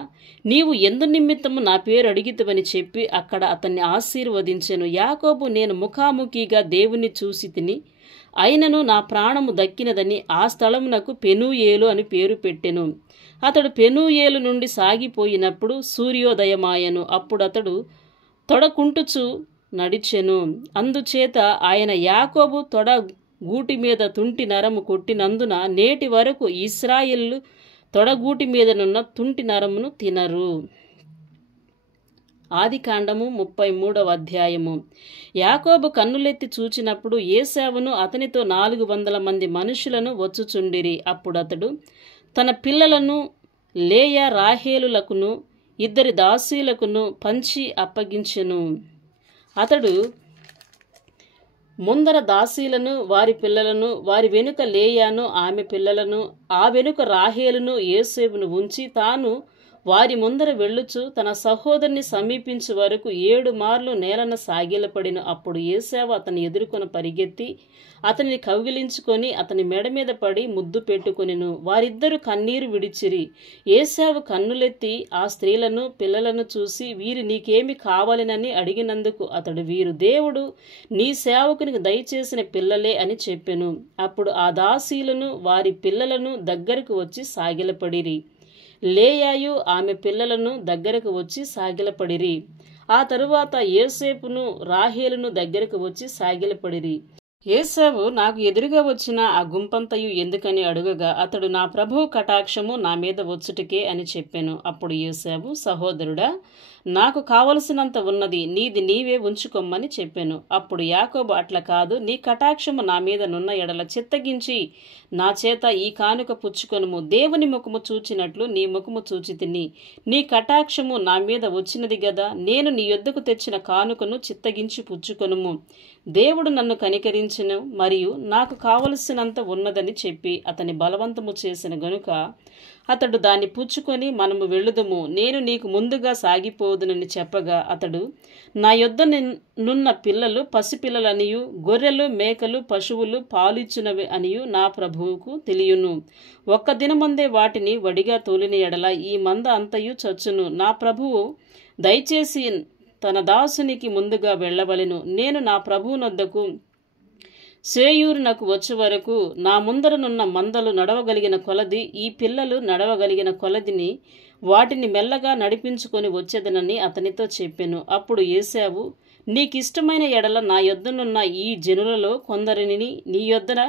నీవు ఎందు నిమిత్తము నా పేరు అడిగితవని చెప్పి అక్కడ అతన్ని ఆశీర్వదించెను. యాకోబు నేను ముఖాముఖిగా దేవుని చూసి తిని అయినను నా ప్రాణము దక్కినదని ఆ స్థలమునకు పెనూయేలు అని పేరు పెట్టెను. అతడు పెనూయేలు నుండి సాగిపోయినప్పుడు సూర్యోదయమాయెను. అప్పుడు అతడు తొడకుంటుచు నడిచెను. అందుచేత ఆయన యాకోబు తొడ గూటి మీద తుంటి నరము కొట్టినందున నేటి వరకు ఇశ్రాయేలు తొడగూటి మీదనున్న తుంటి నరమును తినరు. ఆదికాండము 33వ అధ్యాయము. యాకోబు కన్నులెత్తి చూచినప్పుడు ఏశావును అతనితో 400 మంది మనుషులను వచ్చుచుండిరి. అప్పుడు అతడు తన పిల్లలను లేయా రాహేలులకును 2 దాసీలకును పంచి అప్పగించెను. అతడు ముందర దాసీలను వారి పిల్లలను, వారి వెనుక లేయాను ఆమె పిల్లలను, ఆ వెనుక రాహేలును యోసేపును ఉంచి తాను వారి ముందర వెళ్ళుచు తన సహోదరుని సమీపించు వరకు 7 మార్లు నేలన సాగిలపడిన. అప్పుడు ఏశావు అతని ఎదుర్కొని పరిగెత్తి అతనిని కౌగిలించుకొని అతని మెడ మీద పడి ముద్దు పెట్టుకొనెను. వారిద్దరూ కన్నీరు విడిచిరి. ఏశావు కన్నులెత్తి ఆ స్త్రీలను పిల్లలను చూసి వీరు నీకేమి కావాలనని అడిగినందుకు అతడు వీరు దేవుడు నీ సేవకునికి దయచేసిన పిల్లలే అని చెప్పెను. అప్పుడు ఆ దాసీలను వారి పిల్లలను దగ్గరకు వచ్చి సాగిలపడిరి. లేయాయు ఆమె పిల్లలను దగ్గరకు వచ్చి సాగిలపడిరి. ఆ తరువాత యోసేపును రాహేలును దగ్గరకు వచ్చి సాగిలపడిరి. ఏశావు నాకు ఎదురుగా వచ్చిన ఆ గుంపంతయు ఎందుకని అడుగగా అతడు నా ప్రభువు కటాక్షము నా మీద వచ్చుటకే అని చెప్పాను. అప్పుడు యోసేపు సహోదరుడా నాకు కావలసినంత ఉన్నది, నీది నీవే ఉంచుకొమ్మని చెప్పాను. అప్పుడు యాకోబు అట్లా కాదు, నీ కటాక్షము నా మీద నున్న ఎడల చిత్తగించి నా చేత ఈ కానుక పుచ్చుకొనుము. దేవుని ముఖము చూచినట్లు నీ ముఖము చూచి తిని నీ కటాక్షము నా మీద వచ్చినది గదా, నేను నీ యొద్దకు తెచ్చిన కానుకను చిత్తగించి పుచ్చుకొనుము. దేవుడు నన్ను కనికరించెను మరియు నాకు కావలసినంత ఉన్నదని చెప్పి అతని బలవంతము చేసిన గనుక అతడు దాన్ని పుచ్చుకొని మనము వెళ్ళుదము, నేను నీకు ముందుగా సాగిపోదునని చెప్పగా అతడు నా యొద్ద నున్న పిల్లలు పసిపిల్లలనియు గొర్రెలు మేకలు పశువులు పాలిచ్చునవి అనియు నా ప్రభువుకు తెలియను. ఒక్క దినమందే వాటిని వడిగా తోలిన ఎడల ఈ మంద అంతయు చచ్చును. నా ప్రభువు దయచేసి తన దాసునికి ముందుగా వెళ్ళవలెను. నేను నా ప్రభువునొద్దకు సేయూరునకు వచ్చే వరకు నా ముందరనున్న మందలు నడవగలిగిన కొలది ఈ పిల్లలు నడవగలిగిన కొలదిని వాటిని మెల్లగా నడిపించుకొని వచ్చేదనని అతనితో చెప్పెను. అప్పుడు ఏశావు నీకిష్టమైన ఎడల నా యొద్దనున్న ఈ జనులలో కొందరిని నీ యొద్దన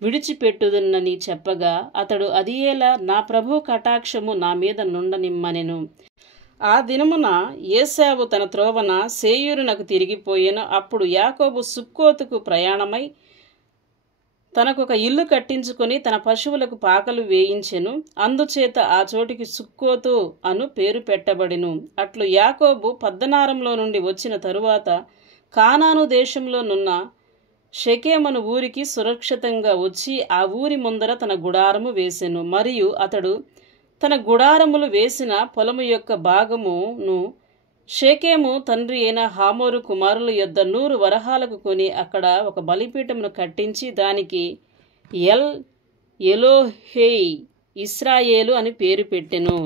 విడిచిపెట్టుదునని చెప్పగా అతడు అదియేలా నా ప్రభు కటాక్షము నా మీద నుండనిమ్మనెను. ఆ దినమున ఏశావు తన త్రోవన సేయూరునకు తిరిగిపోయెను. అప్పుడు యాకోబు సుక్కోతుకు ప్రయాణమై తనకొక ఇల్లు కట్టించుకొని తన పశువులకు పాకలు వేయించెను. అందుచేత ఆ చోటికి సుక్కోతు అను పేరు పెట్టబడెను. అట్లు యాకోబు పద్దనారంలో నుండి వచ్చిన తరువాత కానాను దేశంలోనున్న షెకెమును ఊరికి సురక్షితంగా వచ్చి ఆ ఊరి ముందర తన గుడారము వేసెను. మరియు అతడు తన గుడారములు వేసిన పొలము యొక్క భాగమును షెకెము తండ్రి అయిన హమోరు కుమారుల యొద్ద 100 వరహాలకు కొని అక్కడ ఒక బలిపీఠమును కట్టించి దానికి ఎల్ ఎలోహేయ్ ఇశ్రాయేలు అని పేరు పెట్టెను.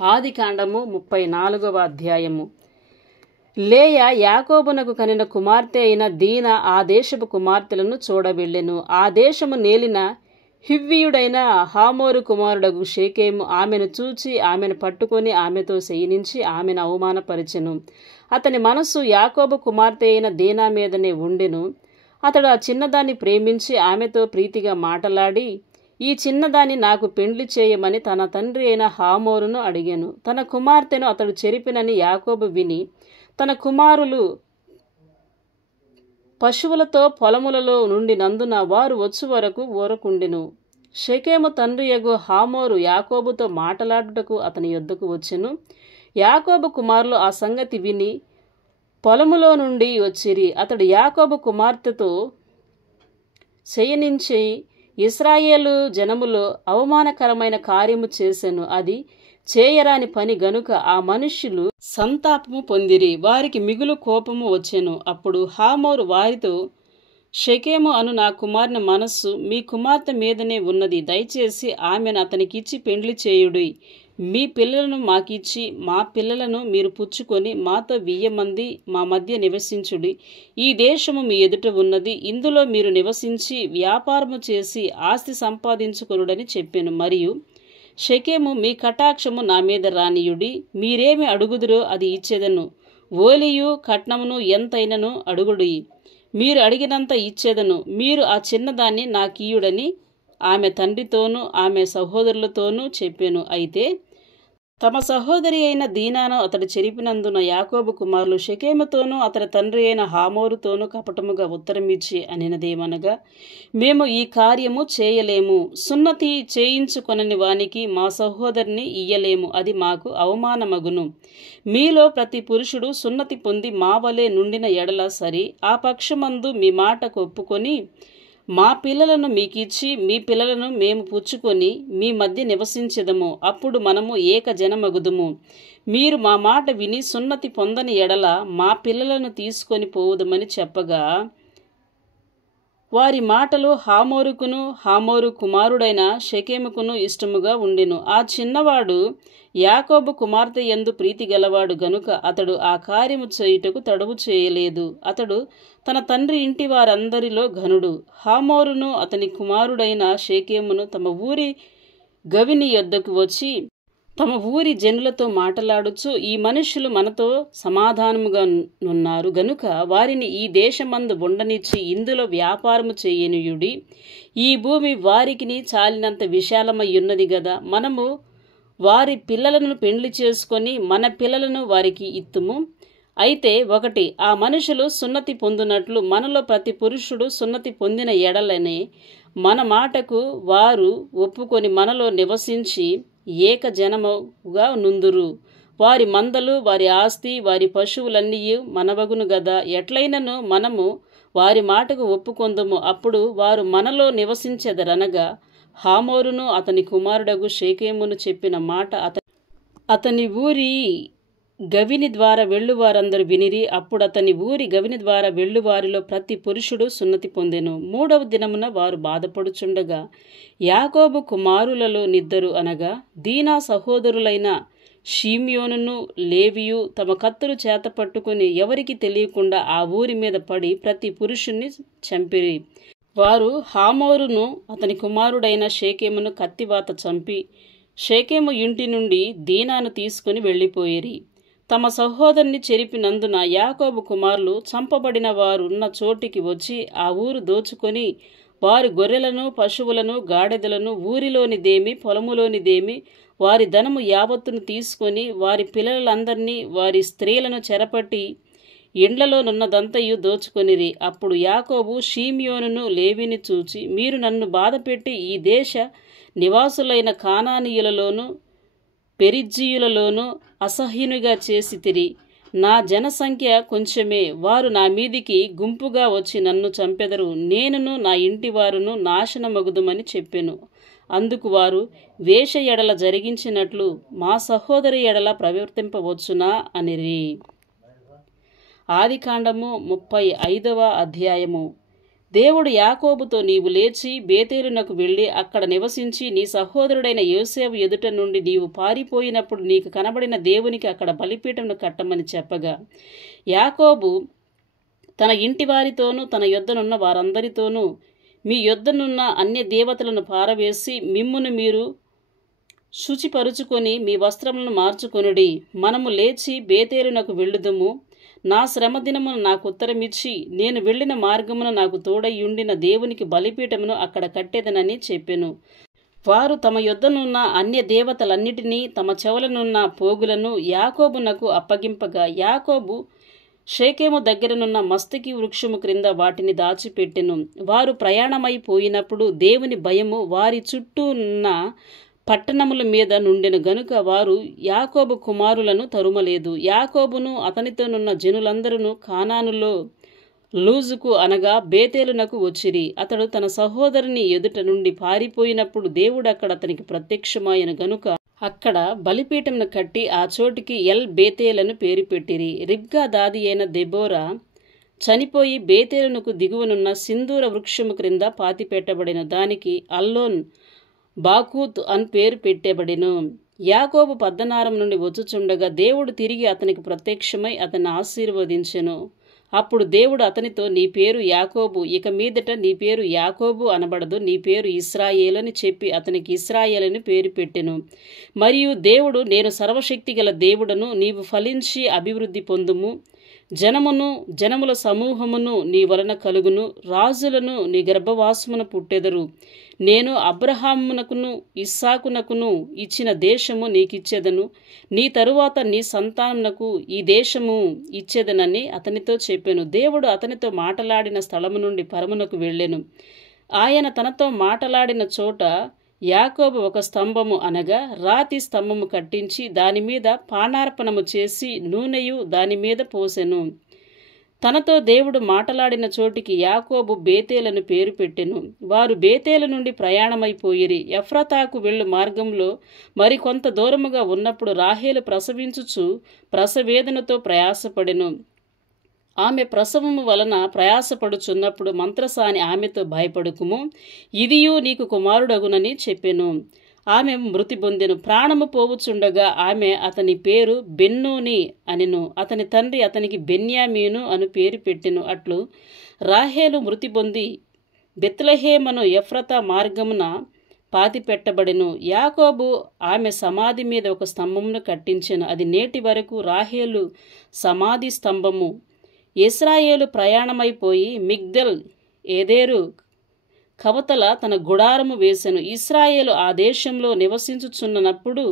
ఆదికాండము 34వ అధ్యాయము. లేయా యాకోబునకు కనిన కుమార్తె అయిన దీనా ఆ దేశపు కుమార్తెలను చూడవెళ్ళెను. ఆ దేశము నేలిన హివ్వీయుడైన హమోరు కుమారుడగు షెకెము ఆమెను చూచి ఆమెను పట్టుకొని ఆమెతో శయనించి ఆమెను అవమానపరిచెను. అతని మనస్సు యాకోబు కుమార్తె అయిన దీనా మీదనే ఉండెను. అతడు ఆ చిన్నదాన్ని ప్రేమించి ఆమెతో ప్రీతిగా మాటలాడి, ఈ చిన్నదాన్ని నాకు పెండ్లి చేయమని తన తండ్రి అయిన హమోరును అడిగాను. తన కుమార్తెను అతడు చెరిపినని యాకోబు విని తన కుమారులు పశువులతో పొలములలో నుండినందున వారు వచ్చు వరకు ఊరకుండెను. షెకెము తండ్రియగు హమోరు యాకోబుతో మాటలాడుటకు అతని యొద్దకు వచ్చెను. యాకోబు కుమారులు ఆ సంగతి విని పొలములో నుండి వచ్చిరి. అతడు యాకోబు కుమార్తెతో శయనించి ఇశ్రాయేలు జనములో అవమానకరమైన కార్యము చేసెను. అది చేయరాని పని గనుక ఆ మనుష్యులు సంతాపము పొందిరి. వారికి మిగులు కోపము వచ్చెను. అప్పుడు హమోరు వారితో, షెకెము అను నా కుమారుని మనస్సు మీ కుమార్తె మీదనే ఉన్నది. దయచేసి ఆమెను అతనికిచ్చి పెండ్లి చేయుడి. మీ పిల్లలను మాకిచ్చి మా పిల్లలను మీరు పుచ్చుకొని మాతో 1000 మంది మా మధ్య నివసించుడి. ఈ దేశము మీ ఎదుట ఉన్నది. ఇందులో మీరు నివసించి వ్యాపారము చేసి ఆస్తి సంపాదించుకొనుడని చెప్పెను. మరియు షెకెము, మీ కటాక్షము నా మీద రానియుడి. మీరేమి అడుగుదురో అది ఇచ్చేదను. ఓలియు కట్నమును ఎంతైనను అడుగుడి. మీరు అడిగినంత ఇచ్చేదను. మీరు ఆ చిన్నదాన్ని నాకీయుడని ఆమె తండ్రితోనూ ఆమె సహోదరులతోనూ చెప్పెను. అయితే తమ సహోదరి అయిన దీనాను అతడు చెరిపినందున యాకోబు కుమారులు షెకెముతోనూ అతని తండ్రి అయిన హమోరుతోనూ కపటముగా ఉత్తరమిచ్చి అనినదేమనగా, మేము ఈ కార్యము చేయలేము. సున్నతి చేయించుకొనని వానికి మా సహోదరిని ఇయ్యలేము. అది మాకు అవమానమగును. మీలో ప్రతి పురుషుడు సున్నతి పొంది మా వలె నుండిన ఎడల సరి. ఆ పక్షమందు మీ మాటకు ఒప్పుకొని మా పిల్లలను మీకిచ్చి మీ పిల్లలను మేము పుచ్చుకొని మీ మధ్య నివసించెదము. అప్పుడు మనము ఏక జనమగుదుము. మీరు మా మాట విని సున్నతి పొందని ఎడల మా పిల్లలను తీసుకొని పోవుదమని చెప్పగా, వారి మాటలు హమోరుకును హమోరు కుమారుడైన షెకెముకును ఇష్టముగా ఉండెను. ఆ చిన్నవాడు యాకోబు కుమార్తె యందు ప్రీతి గలవాడు గనుక అతడు ఆ కార్యము చేయుటకు తడవు చేయలేదు. అతడు తన తండ్రి ఇంటి వారందరిలో ఘనుడు. హమోరును అతని కుమారుడైన షెకెమును తమ ఊరి గవిని యొద్దకు వచ్చి తమ ఊరి జనులతో మాటలాడుచు, ఈ మనుష్యులు మనతో సమాధానముగా నున్నారు గనుక వారిని ఈ దేశమందు ఉండనిచ్చి ఇందులో వ్యాపారము చేయనియుడి. ఈ భూమి వారికిని చాలినంత విశాలమయ్యున్నది గదా. మనము వారి పిల్లలను పెండ్లి చేసుకొని మన పిల్లలను వారికి ఇత్తుము. అయితే ఒకటి, ఆ మనుషులు సున్నతి పొందునట్లు మనలో ప్రతి పురుషుడు సున్నతి పొందిన ఎడలనే మన మాటకు వారు ఒప్పుకొని మనలో నివసించి ఏక జనముగా నుందురు. వారి మందలు, వారి ఆస్తి, వారి పశువులన్నీ మనవగును గదా. ఎట్లయినను మనము వారి మాటకు ఒప్పుకొందుము. అప్పుడు వారు మనలో నివసించెదరనగా హమోరును అతని కుమారుడగు షెకెమును చెప్పిన మాట అతని ఊరి గవిని ద్వారా వెళ్ళువారందరూ వినిరి. అప్పుడు అతని ఊరి గవిని ద్వారా వెళ్ళువారిలో ప్రతి పురుషుడు సున్నతి పొందెను. 3వ దినమున వారు బాధపడుచుండగా యాకోబు కుమారులలో నిద్దరు అనగా దీనా సహోదరులైన షిమ్యోనును లేవియు తమ కత్తులు చేత పట్టుకుని ఎవరికి తెలియకుండా ఆ ఊరి మీద పడి ప్రతి పురుషుణ్ణి చంపిరి. వారు హమోరును అతని కుమారుడైన షెకెమును కత్తివాత చంపి షెకెము ఇంటి నుండి దీనాను తీసుకుని వెళ్ళిపోయిరి. తమ సహోదరుని చెరిపినందున యాకోబు కుమారులు చంపబడిన వారున్న చోటికి వచ్చి ఆ ఊరు దోచుకొని వారి గొర్రెలను పశువులను గాడిదలను ఊరిలోనిదేమి పొలములోనిదేమి వారి ధనము యావత్తును తీసుకొని వారి పిల్లలందరినీ వారి స్త్రీలను చెరపట్టి ఇండ్లలోనున్నదంతయు దోచుకొనిరి. అప్పుడు యాకోబు షిమ్యోనును లేవిని చూచి, మీరు నన్ను బాధపెట్టి ఈ దేశ నివాసులైన కానానీయులలోను పెరిజ్జీయులలోను అసహ్యునిగా చేసితిరి. నా జనసంఖ్య కొంచెమే, వారు నా మీదికి గుంపుగా వచ్చి నన్ను చంపెదరు, నేనును నా ఇంటివారును నాశనమగుదుమని చెప్పెను. అందుకు వారు, వేష ఎడల జరిగించినట్లు మా సహోదరి ఎడల ప్రవర్తింపవచ్చునా అనిరి. ఆదికాండము 35వ అధ్యాయము. దేవుడు యాకోబుతో, నీవు లేచి బేతేలునకు వెళ్ళి అక్కడ నివసించి నీ సహోదరుడైన యోసేపు ఎదుట నుండి నీవు పారిపోయినప్పుడు నీకు కనబడిన దేవునికి అక్కడ బలిపీఠమును కట్టమని చెప్పగా, యాకోబు తన ఇంటి వారితోనూ తన యొద్దనున్న వారందరితోనూ, మీ యొద్దనున్న అన్య దేవతలను పారవేసి మిమ్మును మీరు శుచిపరుచుకొని మీ వస్త్రములను మార్చుకొనుడి, మనము లేచి బేతేలునకు వెళ్ళుదుము. నా శ్రమదినమును నాకు ఉత్తరమిచ్చి నేను వెళ్ళిన మార్గమున నాకు తోడయ్యుండిన దేవునికి బలిపీఠమును అక్కడ కట్టేదనని చెప్పెను. వారు తమ యొద్దనున్న అన్య దేవతలన్నిటినీ తమ చెవులనున్న పోగులను యాకోబునకు అప్పగింపగా, యాకోబు షేకెము దగ్గరనున్న మస్తకి వృక్షము క్రింద వాటిని దాచిపెట్టెను. వారు ప్రయాణమైపోయినప్పుడు దేవుని భయము వారి చుట్టూ ఉన్న పట్టణముల మీద నుండెను గనుక వారు యాకోబు కుమారులను తరుమలేదు. యాకోబును అతనితోనున్న జనులందరూ కానానులో లూజుకు అనగా బేతేలునకు వచ్చిరి. అతడు తన సహోదరుని ఎదుట నుండి పారిపోయినప్పుడు దేవుడు అక్కడ అతనికి ప్రత్యక్షమాయను గనుక అక్కడ బలిపీఠమును కట్టి ఆ చోటికి ఎల్ బేతేలను పేరు పెట్టిరి. రిబ్కా దాది అయిన దెబోరా చనిపోయి బేతేలునకు దిగువనున్న సింధూర వృక్షము క్రింద పాతిపెట్టబడిన దానికి అల్లోన్ బాకూత్ అని పేరు పెట్టబడెను. యాకోబు పద్దనారం నుండి వచ్చుచుండగా దేవుడు తిరిగి అతనికి ప్రత్యక్షమై అతన్ని ఆశీర్వదించెను. అప్పుడు దేవుడు అతనితో, నీ పేరు యాకోబు, ఇక మీదట నీ పేరు యాకోబు అనబడదు, నీ పేరు ఇశ్రాయేలు అని చెప్పి అతనికి ఇశ్రాయేలు అని పేరు పెట్టెను. మరియు దేవుడు, నేను సర్వశక్తిగల దేవుడను, నీవు ఫలించి అభివృద్ధి పొందుము, జనముల సమూహమును నీ వలన కలుగును, రాజులను నీ గర్భవాసమున పుట్టెదరు. నేను అబ్రహామునకును ఇస్సాకునకును ఇచ్చిన దేశము నీకిచ్చేదను, నీ తరువాత నీ సంతానమునకు ఈ దేశము ఇచ్చేదనని అతనితో చెప్పెను. దేవుడు అతనితో మాటలాడిన స్థలము నుండి పరమునకు వెళ్ళెను. ఆయన తనతో మాటలాడిన చోట యాకోబు ఒక స్తంభము అనగా రాతి స్తంభము కట్టించి దానిమీద పానార్పణము చేసి నూనెయు దానిమీద పోసెను. తనతో దేవుడు మాటలాడిన చోటికి యాకోబు బేతేలను పేరు పెట్టెను. వారు బేతేలు నుండి ప్రయాణమైపోయిరి. ఎఫ్రాతాకు వెళ్ళు మార్గంలో మరికొంత దూరముగా ఉన్నప్పుడు రాహేలు ప్రసవించుచు ప్రసవేదనతో ప్రయాసపడెను. ఆమె ప్రసవము వలన ప్రయాసపడుచున్నప్పుడు మంత్రసాని ఆమెతో, భయపడుకుము, ఇదియు నీకు కుమారుడగునని చెప్పెను. ఆమె మృతి పొందెను. ప్రాణము పోవుచుండగా ఆమె అతని పేరు బెన్నోని అనెను. అతని తండ్రి అతనికి బెన్యామీను అను పేరు పెట్టెను. అట్లు రాహేలు మృతి పొంది బెత్లెహేమను ఎఫ్రతా మార్గమున పాతిపెట్టబడెను. యాకోబు ఆమె సమాధి మీద ఒక స్తంభమును కట్టించెను. అది నేటి వరకు రాహేలు సమాధి స్తంభము. ఇశ్రాయేలు ప్రయాణమైపోయి మిగ్దల్ ఏదేరు కవతల తన గుడారము వేసెను. ఇశ్రాయేలు ఆ దేశంలో నివసించుచున్నప్పుడు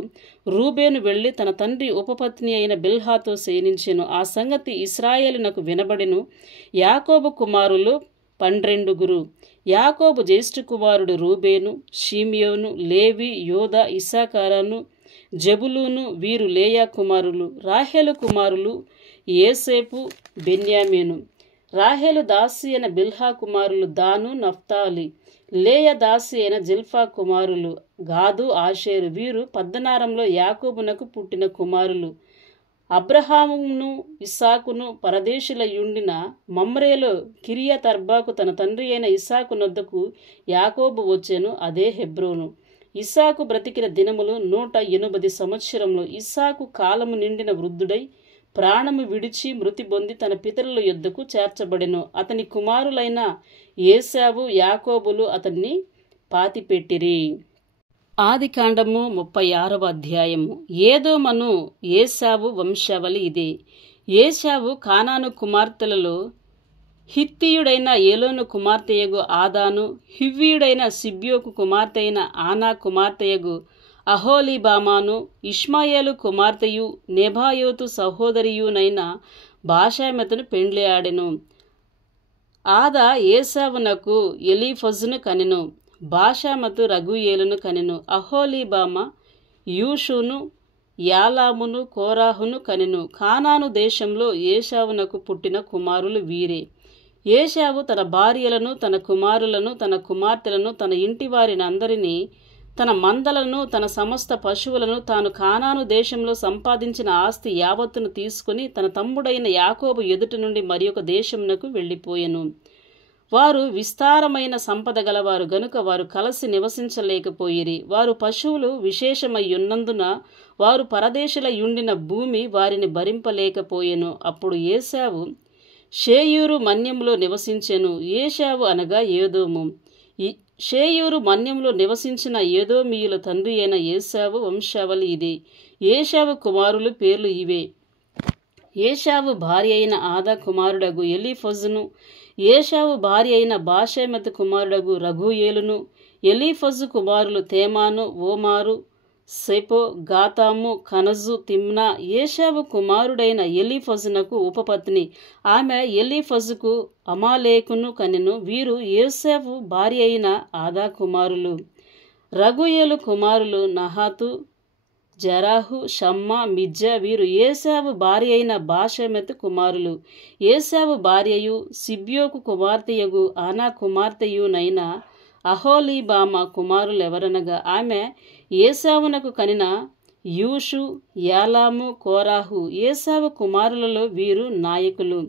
రూబేను వెళ్లి తన తండ్రి ఉపపత్ని అయిన బిల్హాతో శయనించెను. ఆ సంగతి ఇశ్రాయేలునకు వినబడెను. యాకోబు కుమారులు 12. యాకోబు జ్యేష్ఠ కుమారుడు రూబేను, షిమియోను, లేవి, యోదా, ఇస్సాకారును, జెబులూను వీరు లేయా కుమారులు. రాహేలు కుమారులు యోసేపు, బెన్యామీను. రాహేలు దాసి అయిన బిల్హా కుమారులు దాను, నఫ్తాలి. లేయ దాసి అయిన జిల్ఫా కుమారులు గాదు, ఆషేరు. వీరు పద్దనారంలో యాకోబునకు పుట్టిన కుమారులు. అబ్రహామును ఇస్సాకును పరదేశులయుండిన మమ్రేలో కిరియతర్బాకు తన తండ్రి అయిన ఇస్సాకు నొద్దకు యాకోబు వచ్చెను. అదే హెబ్రోను. ఇస్సాకు బ్రతికిన దినములు 180 సంవత్సరములు. ఇస్సాకు కాలము నిండిన వృద్ధుడై ప్రాణము విడిచి మృతి పొంది తన పితరుల యొద్దకు చేర్చబడెను. అతని కుమారులైన ఏశావు, యాకోబులు అతన్ని పాతిపెట్టిరి. ఆదికాండము 36వ అధ్యాయము. ఏదోమను ఏశావు వంశావళి ఇదే. ఏశావు కానాను కుమార్తెలలో హిత్తీయుడైన ఏలోను కుమార్తెయగు ఆదాను, హివ్వీయుడైన సిబ్యోకు కుమార్తె అయిన ఆనా కుమార్తెయగు అహోలీబామాను, ఇష్మాయేలు కుమార్తెయు నెబాయోతు సహోదరియునైన బాషామెతును పెండ్లి ఆడెను. ఆదా ఏశావునకు ఎలీఫజును కనెను. బాషామతు రగుయేలును కనెను. అహోలీబామ యూషును, యాలామును కోరాహును కనెను. కానాను దేశంలో ఏశావునకు పుట్టిన కుమారులు వీరే. ఏశావు తన భార్యలను, తన కుమారులను, తన కుమార్తెలను, తన ఇంటి వారిని అందరినీ, తన మందలను, తన సమస్త పశువులను, తాను కానాను దేశంలో సంపాదించిన ఆస్తి యావత్తును తీసుకుని తన తమ్ముడైన యాకోబు ఎదుట నుండి మరి ఒక దేశమునకు వెళ్ళిపోయెను. వారు విస్తారమైన సంపద గలవారు గనుక వారు కలిసి నివసించలేకపోయిరి. వారు పశువులు విశేషమయ్యున్నందున వారు పరదేశులయుండిన భూమి వారిని భరింపలేకపోయెను. అప్పుడు ఏశావు షేయూరు మన్యంలో నివసించెను. ఏశావు అనగా ఏదోము. షేయూరు మన్యంలో నివసించిన ఏదోమీయుల తండ్రి అయిన ఏశావు వంశావళి ఇది. ఏశావు కుమారులు పేర్లు ఇవే. ఏశావు భార్య అయిన ఆదా కుమారుడగు ఎలీఫజును, ఏశావు భార్య అయిన బాషెమతు కుమారుడగు రఘూయేలును. ఎలీఫజు కుమారులు తేమాను, ఓమారు, సెపో, గాతాము, కనజు, తిమ్నా. ఏశావు కుమారుడైన ఎలీఫజునకు ఉపపత్ని. ఆమె ఎలీఫజుకు అమాలేకును కనెను. వీరు ఏశావు భార్య అయిన ఆదా కుమారులు. రఘూయేలు కుమారులు నహాతు, జరాహు, షమ్మా, మిజ్జా. వీరు ఏశావు భార్య అయిన బాషెమెతు కుమారులు. ఏశావు భార్యయు సిబ్యోకు కుమార్తెయగు ఆనా కుమార్తెయునైన అహోలీబామా కుమారులెవరనగా ఆమె ఏశావునకు కనిన యూషు, యాలాము, కోరాహు. ఏశావు కుమారులలో వీరు నాయకులు.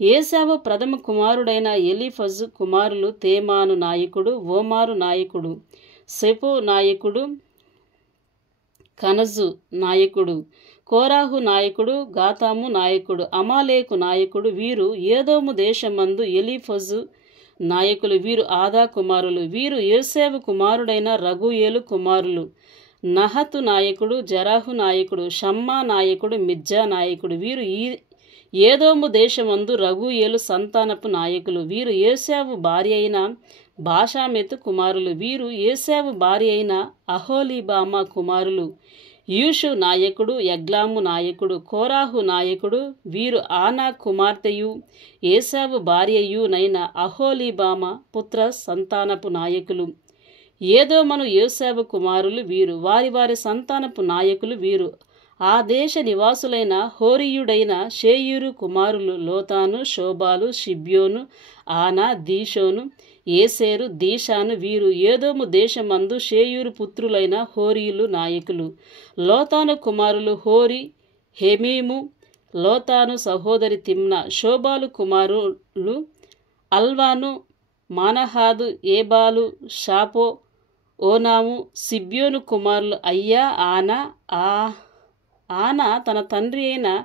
ఏశావు ప్రథమ కుమారుడైన ఎలీఫజు కుమారులు తేమాను నాయకుడు, ఓమారు నాయకుడు, సెపో నాయకుడు, కనజు నాయకుడు, కోరాహు నాయకుడు, గాతాము నాయకుడు, అమాలేకు నాయకుడు. వీరు ఏదోము దేశమందు ఎలీఫజు నాయకులు. వీరు ఆదా కుమారులు. వీరు యోసేపు కుమారుడైన రఘూయేలు కుమారులు. నహతు నాయకుడు, జరాహు నాయకుడు, షమ్మా నాయకుడు, మిజ్జా నాయకుడు. వీరు ఏదోము దేశమందు రఘూయేలు సంతానపు నాయకులు. వీరు ఏశావు భార్య అయిన బాషామెతు కుమారులు. వీరు ఏశావు భార్య అయిన అహోలీబామా కుమారులు. యూషు నాయకుడు, యగ్లాము నాయకుడు, కోరాహు నాయకుడు. వీరు ఆనా కుమార్తెయు ఏశావు భార్యయునైన అహోలీబామా పుత్ర సంతానపు నాయకులు. ఏదోమను ఏశావు కుమారులు వీరు. వారి వారి సంతానపు నాయకులు వీరు. ఆ దేశ నివాసులైన హోరీయుడైన షేయూరు కుమారులు లోతాను, శోబాలు, షిబ్యోను, ఆనా, దీషోను, ఏసేరు, దీషాను. వీరు ఏదోము దేశమందు షేయూరు పుత్రులైన హోరీయులు నాయకులు. లోతాను కుమారులు హోరీ, హెమీము. లోతాను సహోదరి తిమ్నా. శోబాలు కుమారులు అల్వాను, మానహాదు, ఏబాలు, షాపో, ఓనాము. సిబ్యోను కుమారులు అయ్యా, ఆనా. ఆనా తన తండ్రి అయిన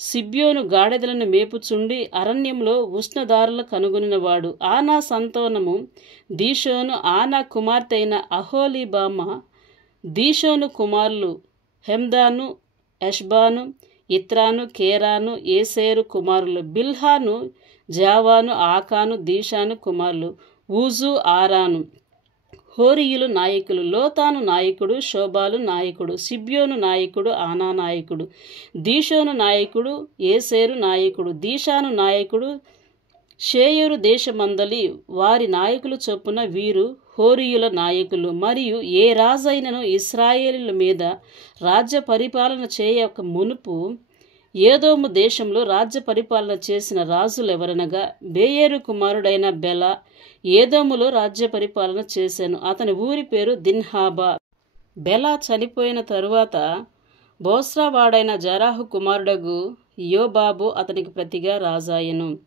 సిబ్యోను గాడిదలను మేపుచుండి అరణ్యంలో ఉష్ణదారులు కనుగొనినవాడు. ఆనా సంతానము దీషోను. ఆనా కుమార్తె అయిన అహోలీబామా. దీషోను కుమారులు హెమ్దాను, ఎష్బాను, ఇత్రాను, కేరాను. ఏసేరు కుమారులు బిల్హాను, జావాను, ఆకాను, దీషాను కుమారులు ఊజు, ఆరాను. హోరీయులు నాయకులు. లోతాను నాయకుడు, శోబాలు నాయకుడు, సిబ్యోను నాయకుడు, ఆనా నాయకుడు, దీషోను నాయకుడు, ఏసేరు నాయకుడు, దీషాను నాయకుడు. షేయూరు దేశమందలి వారి నాయకులు చొప్పున వీరు హోరీయుల నాయకులు. మరియు ఏ రాజైనను ఇశ్రాయేలీయుల మీద రాజ్య పరిపాలన చేయక మునుపు ఏదోము దేశంలో రాజ్య పరిపాలన చేసిన రాజులెవరనగా బేయేరు కుమారుడైన బెల ఏదోములో రాజ్య పరిపాలన చేశాను. అతని ఊరి పేరు దిన్హాబా. బెల చనిపోయిన తరువాత బోస్రావాడైన జరాహు కుమారుడగు యోబాబు అతనికి ప్రతిగా రాజాయెను.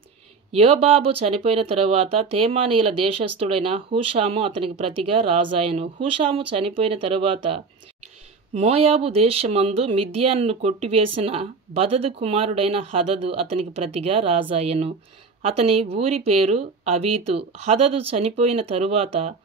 యోబాబు చనిపోయిన తరువాత తేమానీయుల దేశస్థుడైన హూషాము అతనికి ప్రతిగా రాజాయెను. హూషాము చనిపోయిన తరువాత మోయాబు దేశమందు మిద్యాన్ను కొట్టివేసిన బదదు కుమారుడైన హదదు అతనికి ప్రతిగా రాజాయెను. అతని ఊరి పేరు అవీతు. హదదు చనిపోయిన తరువాత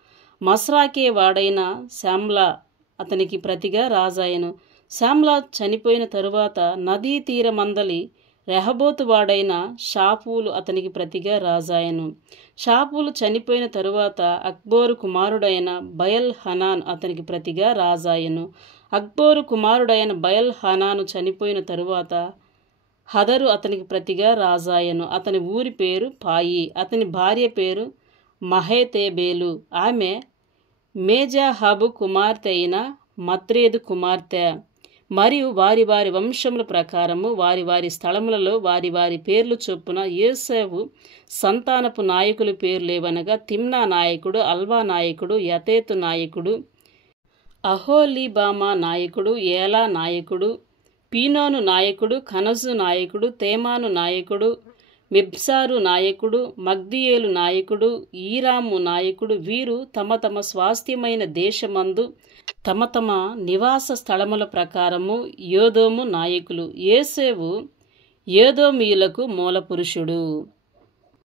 మస్రాకే వాడైన శామ్లా అతనికి ప్రతిగా రాజాయెను. శామ్లా చనిపోయిన తరువాత నదీ తీరమందలి రెహబోతు వాడైన షాపూలు అతనికి ప్రతిగా రాజాయెను. షాపూలు చనిపోయిన తరువాత అక్బోరు కుమారుడైన బయల్ హనాన్ అతనికి ప్రతిగా రాజాయెను. అక్బోరు కుమారుడైన బయల్ హనాను చనిపోయిన తరువాత హదరు అతనికి ప్రతిగా రాజాయెను. అతని ఊరి పేరు పాయి. అతని భార్య పేరు మహేతేబేలు. ఆమె మేజాహాబు కుమార్తె అయిన మత్రేదు కుమార్తె. మరియు వారి వారి వంశముల ప్రకారము వారి వారి స్థలములలో వారి వారి పేర్లు చొప్పున యోసేపు సంతానపు నాయకుల పేర్లేవనగా తిమ్నా నాయకుడు, అల్వా నాయకుడు, యతేతు నాయకుడు, అహోలీబామా నాయకుడు, ఏలా నాయకుడు, పీనోను నాయకుడు, కనజు నాయకుడు, తేమాను నాయకుడు, మిబ్సారు నాయకుడు, మగ్దియేలు నాయకుడు, ఈరాము నాయకుడు. వీరు తమ తమ స్వాస్థ్యమైన దేశమందు తమ తమ నివాస స్థలముల ప్రకారము యోదోము నాయకులు. యోసేపు యోదోమీయులకు మూలపురుషుడు.